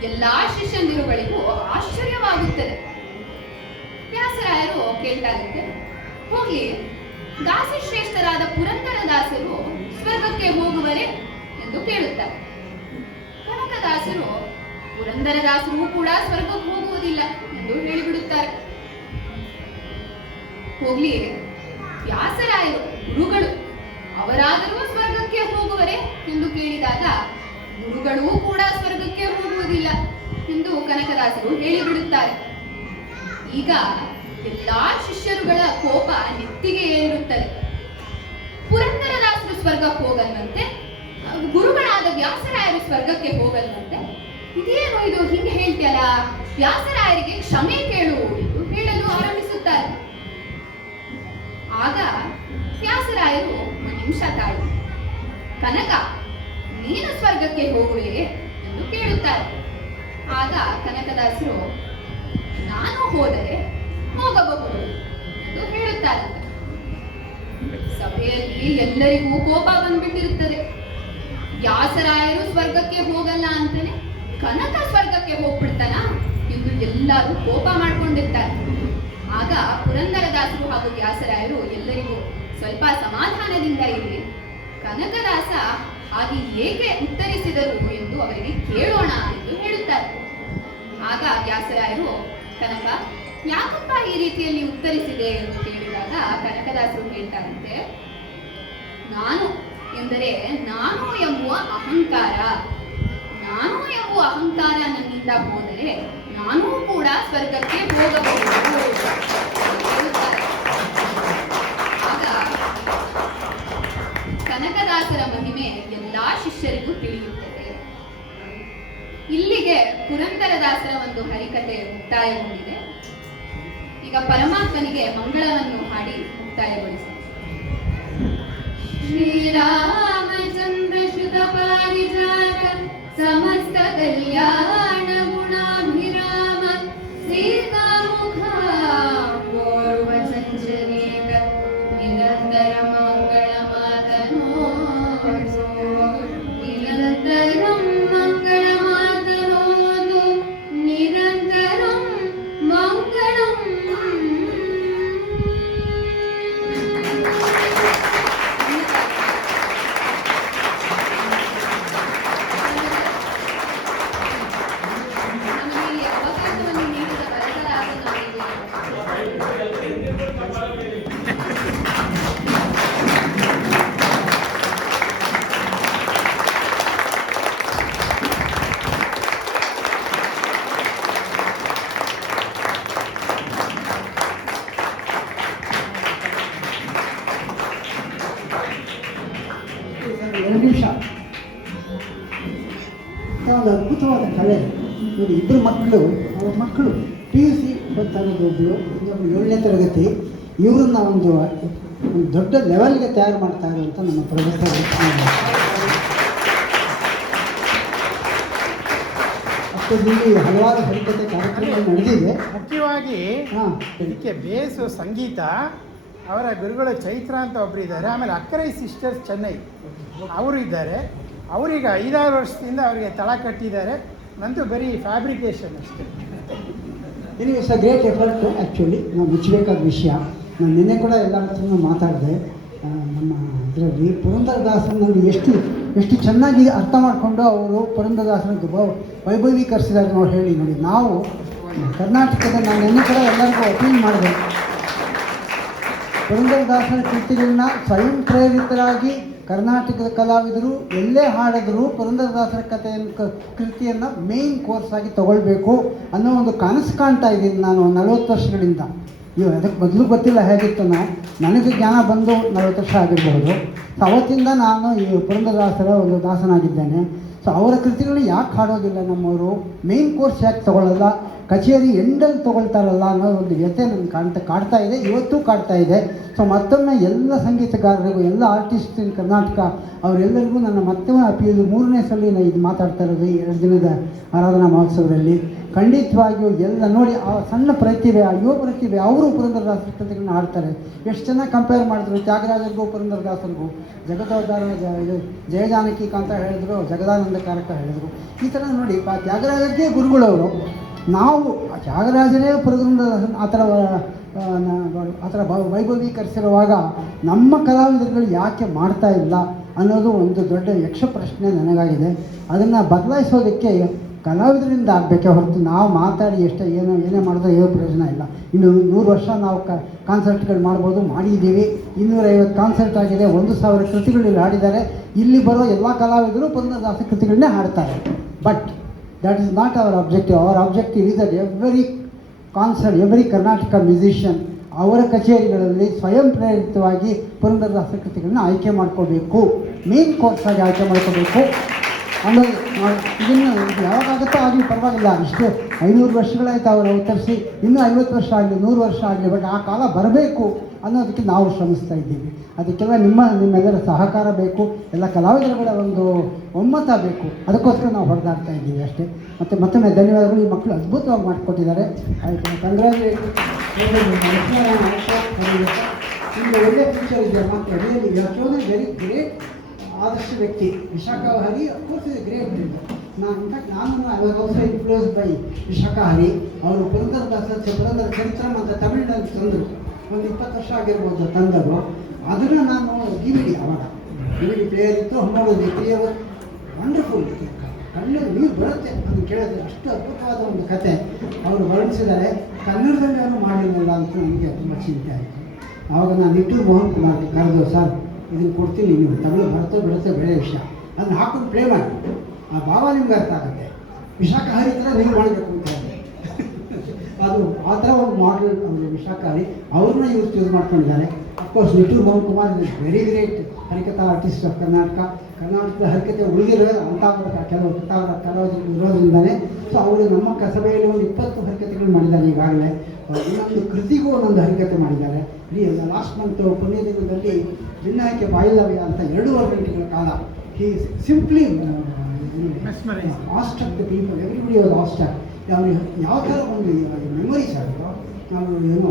ಎಲ್ಲಾ ಶಿಷ್ಯಂದಿರುಗಳಿಗೂ ಆಶ್ಚರ್ಯವಾಗುತ್ತದೆ. ವ್ಯಾಸರಾಯರು ಕೇಳ್ತಾರಂತೆ, ಹೋಗಿ ದಾಸಶ್ರೇಷ್ಠರಾದ ಪುರಂದರದಾಸರು ಸ್ವರ್ಗಕ್ಕೆ ಹೋಗುವರೆ ಎಂದು ಕೇಳುತ್ತಾರೆ. ಕನಕದಾಸರು ಪುರಂದರದಾಸರು ಕೂಡ ಸ್ವರ್ಗಕ್ಕೆ ಹೋಗುವುದಿಲ್ಲ ಎಂದು ಹೇಳಿಬಿಡುತ್ತಾರೆ. ಹೋಗ್ಲಿ, ವ್ಯಾಸರಾಯರು ಗುರುಗಳು, ಅವರಾದರೂ ಸ್ವರ್ಗಕ್ಕೆ ಹೋಗುವರೆ ಎಂದು ಕೇಳಿದಾಗ ಗುರುಗಳೂ ಕೂಡ ಸ್ವರ್ಗಕ್ಕೆ ಹೋಗುವುದಿಲ್ಲ ಎಂದು ಕನಕದಾಸರು ಹೇಳಿಬಿಡುತ್ತಾರೆ. ಈಗ ಎಲ್ಲಾ ಶಿಷ್ಯರುಗಳ ಕೋಪ ನೆತ್ತಿಗೆ ಏರಿರುತ್ತದೆ. ಪುರಂದರದಾಸರು ಸ್ವರ್ಗಕ್ಕೆ ಹೋಗಲ್ವಂತೆ, ಗುರುಗಳಾದ ವ್ಯಾಸರಾಯರು ಸ್ವರ್ಗಕ್ಕೆ ಹೋಗಲ್ವಂತೆ. ಇದೇನು ಇದು, ಹಿಂಗೆ ಹೇಳ್ತಿಯಲ್ಲ, ವ್ಯಾಸರಾಯರಿಗೆ ಕ್ಷಮೆ ಕೇಳು ಎಂದು ಹೇಳಲು ಆರಂಭಿಸುತ್ತಾರೆ. ಆಗ ವ್ಯಾಸರಾಯರು ಒಂದು ನಿಮಿಷ ತಾಳು, ಕನಕ, ನೀನು ಸ್ವರ್ಗಕ್ಕೆ ಹೋಗುವೆ ಎಂದು ಕೇಳುತ್ತಾರೆ. ಆಗ ಕನಕದಾಸರು, ನಾನು ಹೋದರೆ ಹೋಗಬಹುದು ಎಂದು ಹೇಳುತ್ತಾರಂತೆ. ಸಭೆಯಲ್ಲಿ ಎಲ್ಲರಿಗೂ ಕೋಪ ಬಂದ್ಬಿಟ್ಟಿರುತ್ತದೆ. ವ್ಯಾಸರಾಯರು ಸ್ವರ್ಗಕ್ಕೆ ಹೋಗಲ್ಲ ಅಂತಾನೆ ಕನಕ ಸ್ವರ್ಗಕ್ಕೆ ಹೋಗ್ಬಿಡ್ತಾನ ಎಂದು ಎಲ್ಲರೂ ಕೋಪ ಮಾಡ್ಕೊಂಡಿರ್ತಾರೆ. ಆಗ ಪುರಂದರದಾಸರು ಹಾಗೂ ವ್ಯಾಸರಾಯರು ಎಲ್ಲರಿಗೂ ಸ್ವಲ್ಪ ಸಮಾಧಾನದಿಂದ ಇರಲಿ, ಕನಕದಾಸ ಹಾಗೆ ಏಕೆ ಉತ್ತರಿಸಿದರು ಎಂದು ಅವರಿಗೆ ಕೇಳೋಣ ಎಂದು ಹೇಳುತ್ತಾರೆ. ಆಗ ವ್ಯಾಸರಾಯರು, ಕನಕ, ಯಾಕಪ್ಪ ಈ ರೀತಿಯಲ್ಲಿ ಉತ್ತರಿಸಿದೆ ಎಂದು ಕೇಳಿದಾಗ ಕನಕದಾಸರು ಹೇಳ್ತಾರಂತೆ, ನಾನು ಎಂದರೆ ನಾನು ಎಂಬುವ ಅಹಂಕಾರ, ನಾನು ಎಂಬುವ ಅಹಂಕಾರ ನನ್ನಿಂದ ಹೋದರೆ ನಾನೂ ಕೂಡ ಸ್ವರ್ಗಕ್ಕೆ ಹೋಗಬಹುದು ಹೇಳುತ್ತಾರೆ. ಆಗ ಕನಕದಾಸರ ಮಹಿಮೆ ಎಲ್ಲಾ ಶಿಷ್ಯರಿಗೂ ತಿಳಿಯುತ್ತದೆ. ಇಲ್ಲಿಗೆ ಪುರಂದರದಾಸರ ಒಂದು ಹರಿಕತೆ ಮುಕ್ತಾಯಗೊಂಡಿದೆ. ಈಗ ಪರಮಾತ್ಮನಿಗೆ ಮಂಗಳವನ್ನು ಹಾಡಿ ಮುಕ್ತಾಯಗೊಳಿಸಿ. ಶ್ರೀರಾಮಚಂದ್ರ ಶ್ರುತ ಪಾರಿಜಾತ ಸಮಸ್ತ ಕಲ್ಯಾಣ ಗುಣಾಭಿರಾಮ ಸೀತಾಮುಖ ಪೂರ್ವ ಸಂಚರೇಕ ನಿರಂತರ ಮಂಗಳ ಮಾತನೋದು, ನಿರಂತರಂ ಮಂಗಳ ಮಾತನೋದು, ನಿರಂತರಂ ಮಂಗಳಂ. ಕಲೆ ನೋಡಿ. ಇಬ್ಬರು ಮಕ್ಕಳು, ಅವ್ರ ಮಕ್ಕಳು PUC ಓದ್ತಾ ಇರೋದು, ಒಬ್ಬಳು 7ನೇ ತರಗತಿ. ಇವ್ರನ್ನ ಒಂದು ದೊಡ್ಡ ಲೆವೆಲ್ಗೆ ತಯಾರು ಮಾಡ್ತಾ ಇರುವಂಥ ನಮ್ಮ ಪ್ರೊಫೆಸರ್. ಇಲ್ಲಿ ಹಲವಾರು ಹರಿಕತೆ ಕಾರ್ಯಕ್ರಮಗಳು ನಡೆದಿದೆ. ಮುಖ್ಯವಾಗಿ ಹಾಂ, ಇದಕ್ಕೆ ಬೇಸು ಸಂಗೀತ. ಅವರ ಗುರುಗಳು ಚೈತ್ರ ಅಂತ ಒಬ್ಬರು ಇದ್ದಾರೆ. ಆಮೇಲೆ ಅಕ್ಕರೈ ಸಿಸ್ಟರ್ಸ್ ಚೆನ್ನೈ ಅವರು ಇದ್ದಾರೆ. ಅವರೀಗ 5-6 ವರ್ಷದಿಂದ ಅವರಿಗೆ ತಳ ಕಟ್ಟಿದ್ದಾರೆ. ನಂದು ಬರೀ ಫ್ಯಾಬ್ರಿಕೇಷನ್ ಅಷ್ಟೇ. It's a great effort. Actually ನಾವು ಮುಚ್ಚಬೇಕಾದ ವಿಷಯ. ನಾನು ನಿನ್ನೆ ಕೂಡ ಎಲ್ಲ ಹತ್ರನೂ ಮಾತಾಡಿದೆ. ನಮ್ಮ ಇದರಲ್ಲಿ ಪುರಂದರದಾಸರನ್ನು ಎಷ್ಟು ಚೆನ್ನಾಗಿ ಅರ್ಥ ಮಾಡಿಕೊಂಡು ಅವರು ಪುರಂದರದಾಸರ ವೈಭವೀಕರಿಸಿದಾಗ ನೋಡಿ. ಹೇಳಿ ನೋಡಿ, ನಾವು ಕರ್ನಾಟಕದ, ನಾನು ನಿನ್ನೆ ಕೂಡ ಎಲ್ಲರಿಗೂ ಅಪೀಲ್ ಮಾಡಿದೆ, ಪುರಂದರದಾಸರ ಕೃತಿಗಳನ್ನ ಸ್ವಯಂ ಪ್ರೇರಿತರಾಗಿ ಕರ್ನಾಟಕದ ಕಲಾವಿದರು ಎಲ್ಲೇ ಹಾಡಿದ್ರು ಪುರಂದರದಾಸರ ಕೃತಿಯನ್ನು ಮೇಯ್ನ್ ಕೋರ್ಸ್ ಆಗಿ ತಗೊಳ್ಬೇಕು ಅನ್ನೋ ಒಂದು ಕನಸು ಕಾಣ್ತಾ ಇದ್ದೀನಿ ನಾನು 40 ವರ್ಷಗಳಿಂದ. ಅದಕ್ಕೆ ಮೊದಲು ಗೊತ್ತಿಲ್ಲ ಹೇಗಿತ್ತು. ನನಗೆ ಜ್ಞಾನ ಬಂದು 40 ವರ್ಷ ಆಗಿರಬಹುದು. ಸೊ ಅವತ್ತಿಂದ ನಾನು ಈ ಪುರಂದರದಾಸರ ಒಂದು ದಾಸನಾಗಿದ್ದೇನೆ. ಸೊ ಅವರ ಕೃತಿಗಳು ಯಾಕೆ ಹಾಡೋದಿಲ್ಲ ನಮ್ಮವರು, ಮೇಯ್ನ್ ಕೋರ್ಸ್ ಯಾಕೆ ತಗೊಳ್ಳಲ್ಲ, ಕಚೇರಿ ಎಂಡಲ್ಲಿ ತೊಗೊಳ್ತಾರಲ್ಲ ಅನ್ನೋ ಒಂದು ವ್ಯಥೆ ನನಗೆ ಕಾಡ್ತಾ ಇದೆ, ಇವತ್ತೂ ಕಾಡ್ತಾ ಇದೆ. ಸೊ ಮತ್ತೊಮ್ಮೆ ಎಲ್ಲ ಸಂಗೀತಗಾರರಿಗೂ, ಎಲ್ಲ ಆರ್ಟಿಸ್ಟ್ ಇನ್ ಕರ್ನಾಟಕ ಅವರೆಲ್ಲರಿಗೂ ನನ್ನ ಮತ್ತೊಮ್ಮೆ ಅಪೀಲ್. 3ನೇ ಸಲ ನಾನು ಇದು ಮಾತಾಡ್ತಾ ಇರೋದು ಈ 2 ದಿನದ ಆರಾಧನಾ ಮಹೋತ್ಸವದಲ್ಲಿ. ಖಂಡಿತವಾಗಿಯೂ ಎಲ್ಲ ನೋಡಿ, ಆ ಸಣ್ಣ ಪ್ರತಿಭೆ, ಆ ಯುವ ಪ್ರತಿಭೆ, ಅವರು ಪುರಂದರದಾಸರ ಕೃತಿಗಳನ್ನ ಹಾಡ್ತಾರೆ. ಎಷ್ಟು ಚೆನ್ನಾಗಿ ಕಂಪೇರ್ ಮಾಡಿದ್ರು ತ್ಯಾಗರಾಜರಿಗೂ ಪುರಂದರದಾಸರಿಗೂ. ಜಗದೋದ್ಧಾರ ಜಯಜಾನಕಿ ಕಾಂತ ಹೇಳಿದ್ರು, ಜಗದಾನಂದಕಾರಕ ಹೇಳಿದರು. ಈ ಥರ ನೋಡಿ, ತ್ಯಾಗರಾಜರಿಗೆ ಗುರುಗಳವರು. ನಾವು ತ್ಯಾಗರಾಜರೇ ಪುರಂದರದಾಸನ ಆ ಥರ ವೈಭವೀಕರಿಸಿರುವಾಗ ನಮ್ಮ ಕಲಾವಿದರುಗಳು ಯಾಕೆ ಮಾಡ್ತಾ ಇಲ್ಲ ಅನ್ನೋದು ಒಂದು ದೊಡ್ಡ ಯಕ್ಷ ಪ್ರಶ್ನೆ ನನಗಾಗಿದೆ. ಅದನ್ನು ಬದಲಾಯಿಸೋದಕ್ಕೆ ಕಲಾವಿದರಿಂದ ಆಗಬೇಕೇ ಹೊರತು ನಾವು ಮಾತಾಡಿ ಏನೇ ಮಾಡಿದ್ರೆ ಏನೋ ಪ್ರಯೋಜನ ಇಲ್ಲ. ಇನ್ನು 100 ವರ್ಷ ನಾವು ಕಾನ್ಸರ್ಟ್ಗಳು ಮಾಡ್ಬೋದು, ಮಾಡಿದ್ದೀವಿ. 250 ಕಾನ್ಸರ್ಟ್ ಆಗಿದೆ, 1000 ಕೃತಿಗಳು ಇಲ್ಲಿ ಹಾಡಿದ್ದಾರೆ. ಇಲ್ಲಿ ಬರೋ ಎಲ್ಲ ಕಲಾವಿದರು ಪುರಂದರದಾಸ ಕೃತಿಗಳನ್ನೇ ಹಾಡ್ತಾರೆ. But that is not our objective. Our objective is that every concert, every Karnataka musician ಅವರ ಕಚೇರಿಗಳಲ್ಲಿ ಸ್ವಯಂ ಪ್ರೇರಿತವಾಗಿ ಪುರಂದರದಾಸ ಕೃತಿಗಳನ್ನ ಆಯ್ಕೆ ಮಾಡ್ಕೋಬೇಕು, ಮೇನ್ ಕೋರ್ಸ್ ಆಗಿ ಆಯ್ಕೆ ಮಾಡ್ಕೋಬೇಕು ಅನ್ನೋದು. ಇದನ್ನು ಯಾವಾಗಾಗುತ್ತೋ ಆಗಲಿ ಪರವಾಗಿಲ್ಲ. ಇಷ್ಟು 500 ವರ್ಷಗಳಾಯ್ತು ಅವರು ಅವತರಿಸಿ, ಇನ್ನೂ 50 ವರ್ಷ ಆಗಲಿ, 100 ವರ್ಷ ಆಗಲಿ, ಬಟ್ ಆ ಕಾಲ ಬರಬೇಕು ಅನ್ನೋದಕ್ಕೆ ನಾವು ಶ್ರಮಿಸ್ತಾ ಇದ್ದೀವಿ. ಅದಕ್ಕೆಲ್ಲ ನಿಮ್ಮೆಲ್ಲರ ಸಹಕಾರ ಬೇಕು, ಎಲ್ಲ ಕಲಾವಿದರುಗಳ ಒಂದು ಒಮ್ಮತ ಬೇಕು. ಅದಕ್ಕೋಸ್ಕರ ನಾವು ಹೊಡೆದಾಡ್ತಾ ಇದ್ದೀವಿ ಅಷ್ಟೇ. ಮತ್ತು ಮತ್ತೊಮ್ಮೆ ಧನ್ಯವಾದಗಳು. ಈ ಮಕ್ಕಳು ಅದ್ಭುತವಾಗಿ ಮಾಡಿಕೊಟ್ಟಿದ್ದಾರೆ. ಆಯಿತು, ಕಂಗ್ರ್ಯಾಚುಲೇಷನ್. ನಿಮಗೆ ಒಳ್ಳೆ ಫ್ಯೂಚರ್ ಇದೆ. ಮತ್ತು really you are shown a very great ಆದರ್ಶ ವ್ಯಕ್ತಿ. Vishakha Hari of course is great. ನಾನು I was also influence by Vishakha Hari. ಅವರು ಪುರಂದರ ಚರಿತ್ರಂ ಅಂತ ತಮಿಳಿನಲ್ಲಿ ತಂದರು. ಒಂದು 20 ವರ್ಷ ಆಗಿರ್ಬೋದು ತಂದರು. ಅದನ್ನು ನಾನು DVD ಅವಾಗ DVD ಪ್ಲೇಯರ್ ಇತ್ತು, ನೋಡೋದು 3 hours ವಂಡರ್ಫುಲ್. ಕಣ್ಣಲ್ಲಿ ನೀರು ಬರುತ್ತೆ ಅದನ್ನು ಕೇಳಿದ್ರೆ. ಅಷ್ಟು ಅದ್ಭುತವಾದ ಒಂದು ಕತೆ ಅವರು ವರ್ಣಿಸಿದ್ದಾರೆ. ಕನ್ನಡದಲ್ಲಿ ಅವರು ಮಾಡಿರಲಿಲ್ಲ ಅಂತ ನನಗೆ ತುಂಬ ಚಿಂತೆ ಆಯಿತು. ಆವಾಗ ನಾನು ನಿಟ್ಟೂರು ಮೋಹನ್ ಕುಮಾರ್ಗೆ ಕರೆದು, ಸರ್ ಇದನ್ನು ಕೊಡ್ತೀನಿ, ನೀವು ತಮಿಳು ಬಿಡುತ್ತೆ ಬೇರೆ ವಿಷಯ, ಅದನ್ನು ಹಾಕೊಂಡು ಪ್ಲೇ ಮಾಡಿ, ಆ ಭಾವ ನಿಮ್ಗೆ ಅರ್ಥ ಆಗುತ್ತೆ. ವಿಶಾಖಾ ಹರಿ ಥರ ನೀವು ಮಾಡಬೇಕು ಅಂತ ಹೇಳಿದೆ. ಅದು ಆ ಥರ ಒಂದು ಮಾಡೆಲ್ ಅವರು ವಿಶಾಖಾ ಹರಿ ಅವ್ರನ್ನ ಚೂಸ್ ಮಾಡ್ಕೊಂಡಿದ್ದಾರೆ. Of course Nittur Mohan Kumar is very great harikatha artist of ಕರ್ನಾಟಕದ ಹರಿಕತೆ ಉಳಿದಿರೋ ಕೆಲವು ಕಲಾವಿದರು ಇರೋದ್ರಿಂದಲೇ. ಸೊ ಅವರು ನಮ್ಮ ಸಭೆಯಲ್ಲಿ ಒಂದು 20 ಹರಿಕತೆಗಳು ಮಾಡಿದ್ದಾರೆ ಈಗಾಗಲೇ. ಇನ್ನೊಂದು ಕೃತಿಗೂ ಒಂದೊಂದು ಹರಿಕತೆ ಮಾಡಿದ್ದಾರೆ. ಲಾಸ್ಟ್ ಮಂತ್ ಪುಣ್ಯದಿನದಲ್ಲಿ ಭಿನ್ನಾಯ್ಕೆ ಬಾಯಿಲವ್ಯ ಅಂತ 2.5 ಗಂಟೆಗಳ ಕಾಲ he simply awestruck the people. Everybody was awestruck. ಅವ್ರಿಗೆ ಯಾವ ಥರ ಒಂದು ಮೆಮೊರೀಸ್ ಆಯಿತು. ನಾವು ಏನೋ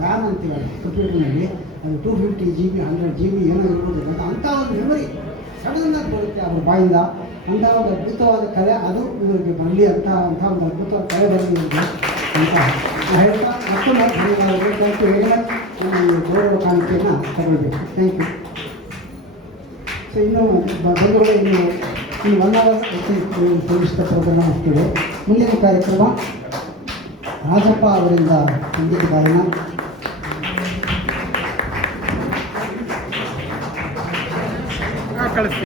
ರ್ಯಾಮ್ ಅಂತೀವಿ ಕಂಪ್ಯೂಟರ್ನಲ್ಲಿ, ಅದು 250 GB 100 GB ಏನೋ ಇರ್ಬೋದಿಲ್ಲ. ಅಂಥ ಒಂದು ಮೆಮೊರಿ ಸಡನ್ನಾಗಿ ಬರುತ್ತೆ ಅವ್ರ ಬಾಯಿಂದ. ಅಂಥ ಒಂದು ಅದ್ಭುತವಾದ ಕಲೆ ಅದು ಇವರಿಗೆ ಬರಲಿ ಅಂಥ ಒಂದು ಅದ್ಭುತವಾದ ಕಲೆ ಬರಲಿ ಅಂತ ಹೇಳ್ತಾ ಮತ್ತೊಮ್ಮೆ ಧನ್ಯವಾದಗಳು. Thank you very much. ನಮ್ಮ ಗೌರವ ಕಾಣಿಕೆಯನ್ನು ತಗೊಳ್ಬೇಕು. Thank you. ಸೊ ಇನ್ನು ಬಂಧುಗಳು, ಇನ್ನು 1 hour ಸಂಗೀತ ಪ್ರೋಗ್ರಾಮ್ ಆಗ್ತಿದೆ. ಮುಂದಿನ ಕಾರ್ಯಕ್ರಮ ರಾಜಪ್ಪ ಅವರಿಂದ ಸಂಗೀತ ಗಾಯನ. ಕಳಿಸ್ತೀನಿ.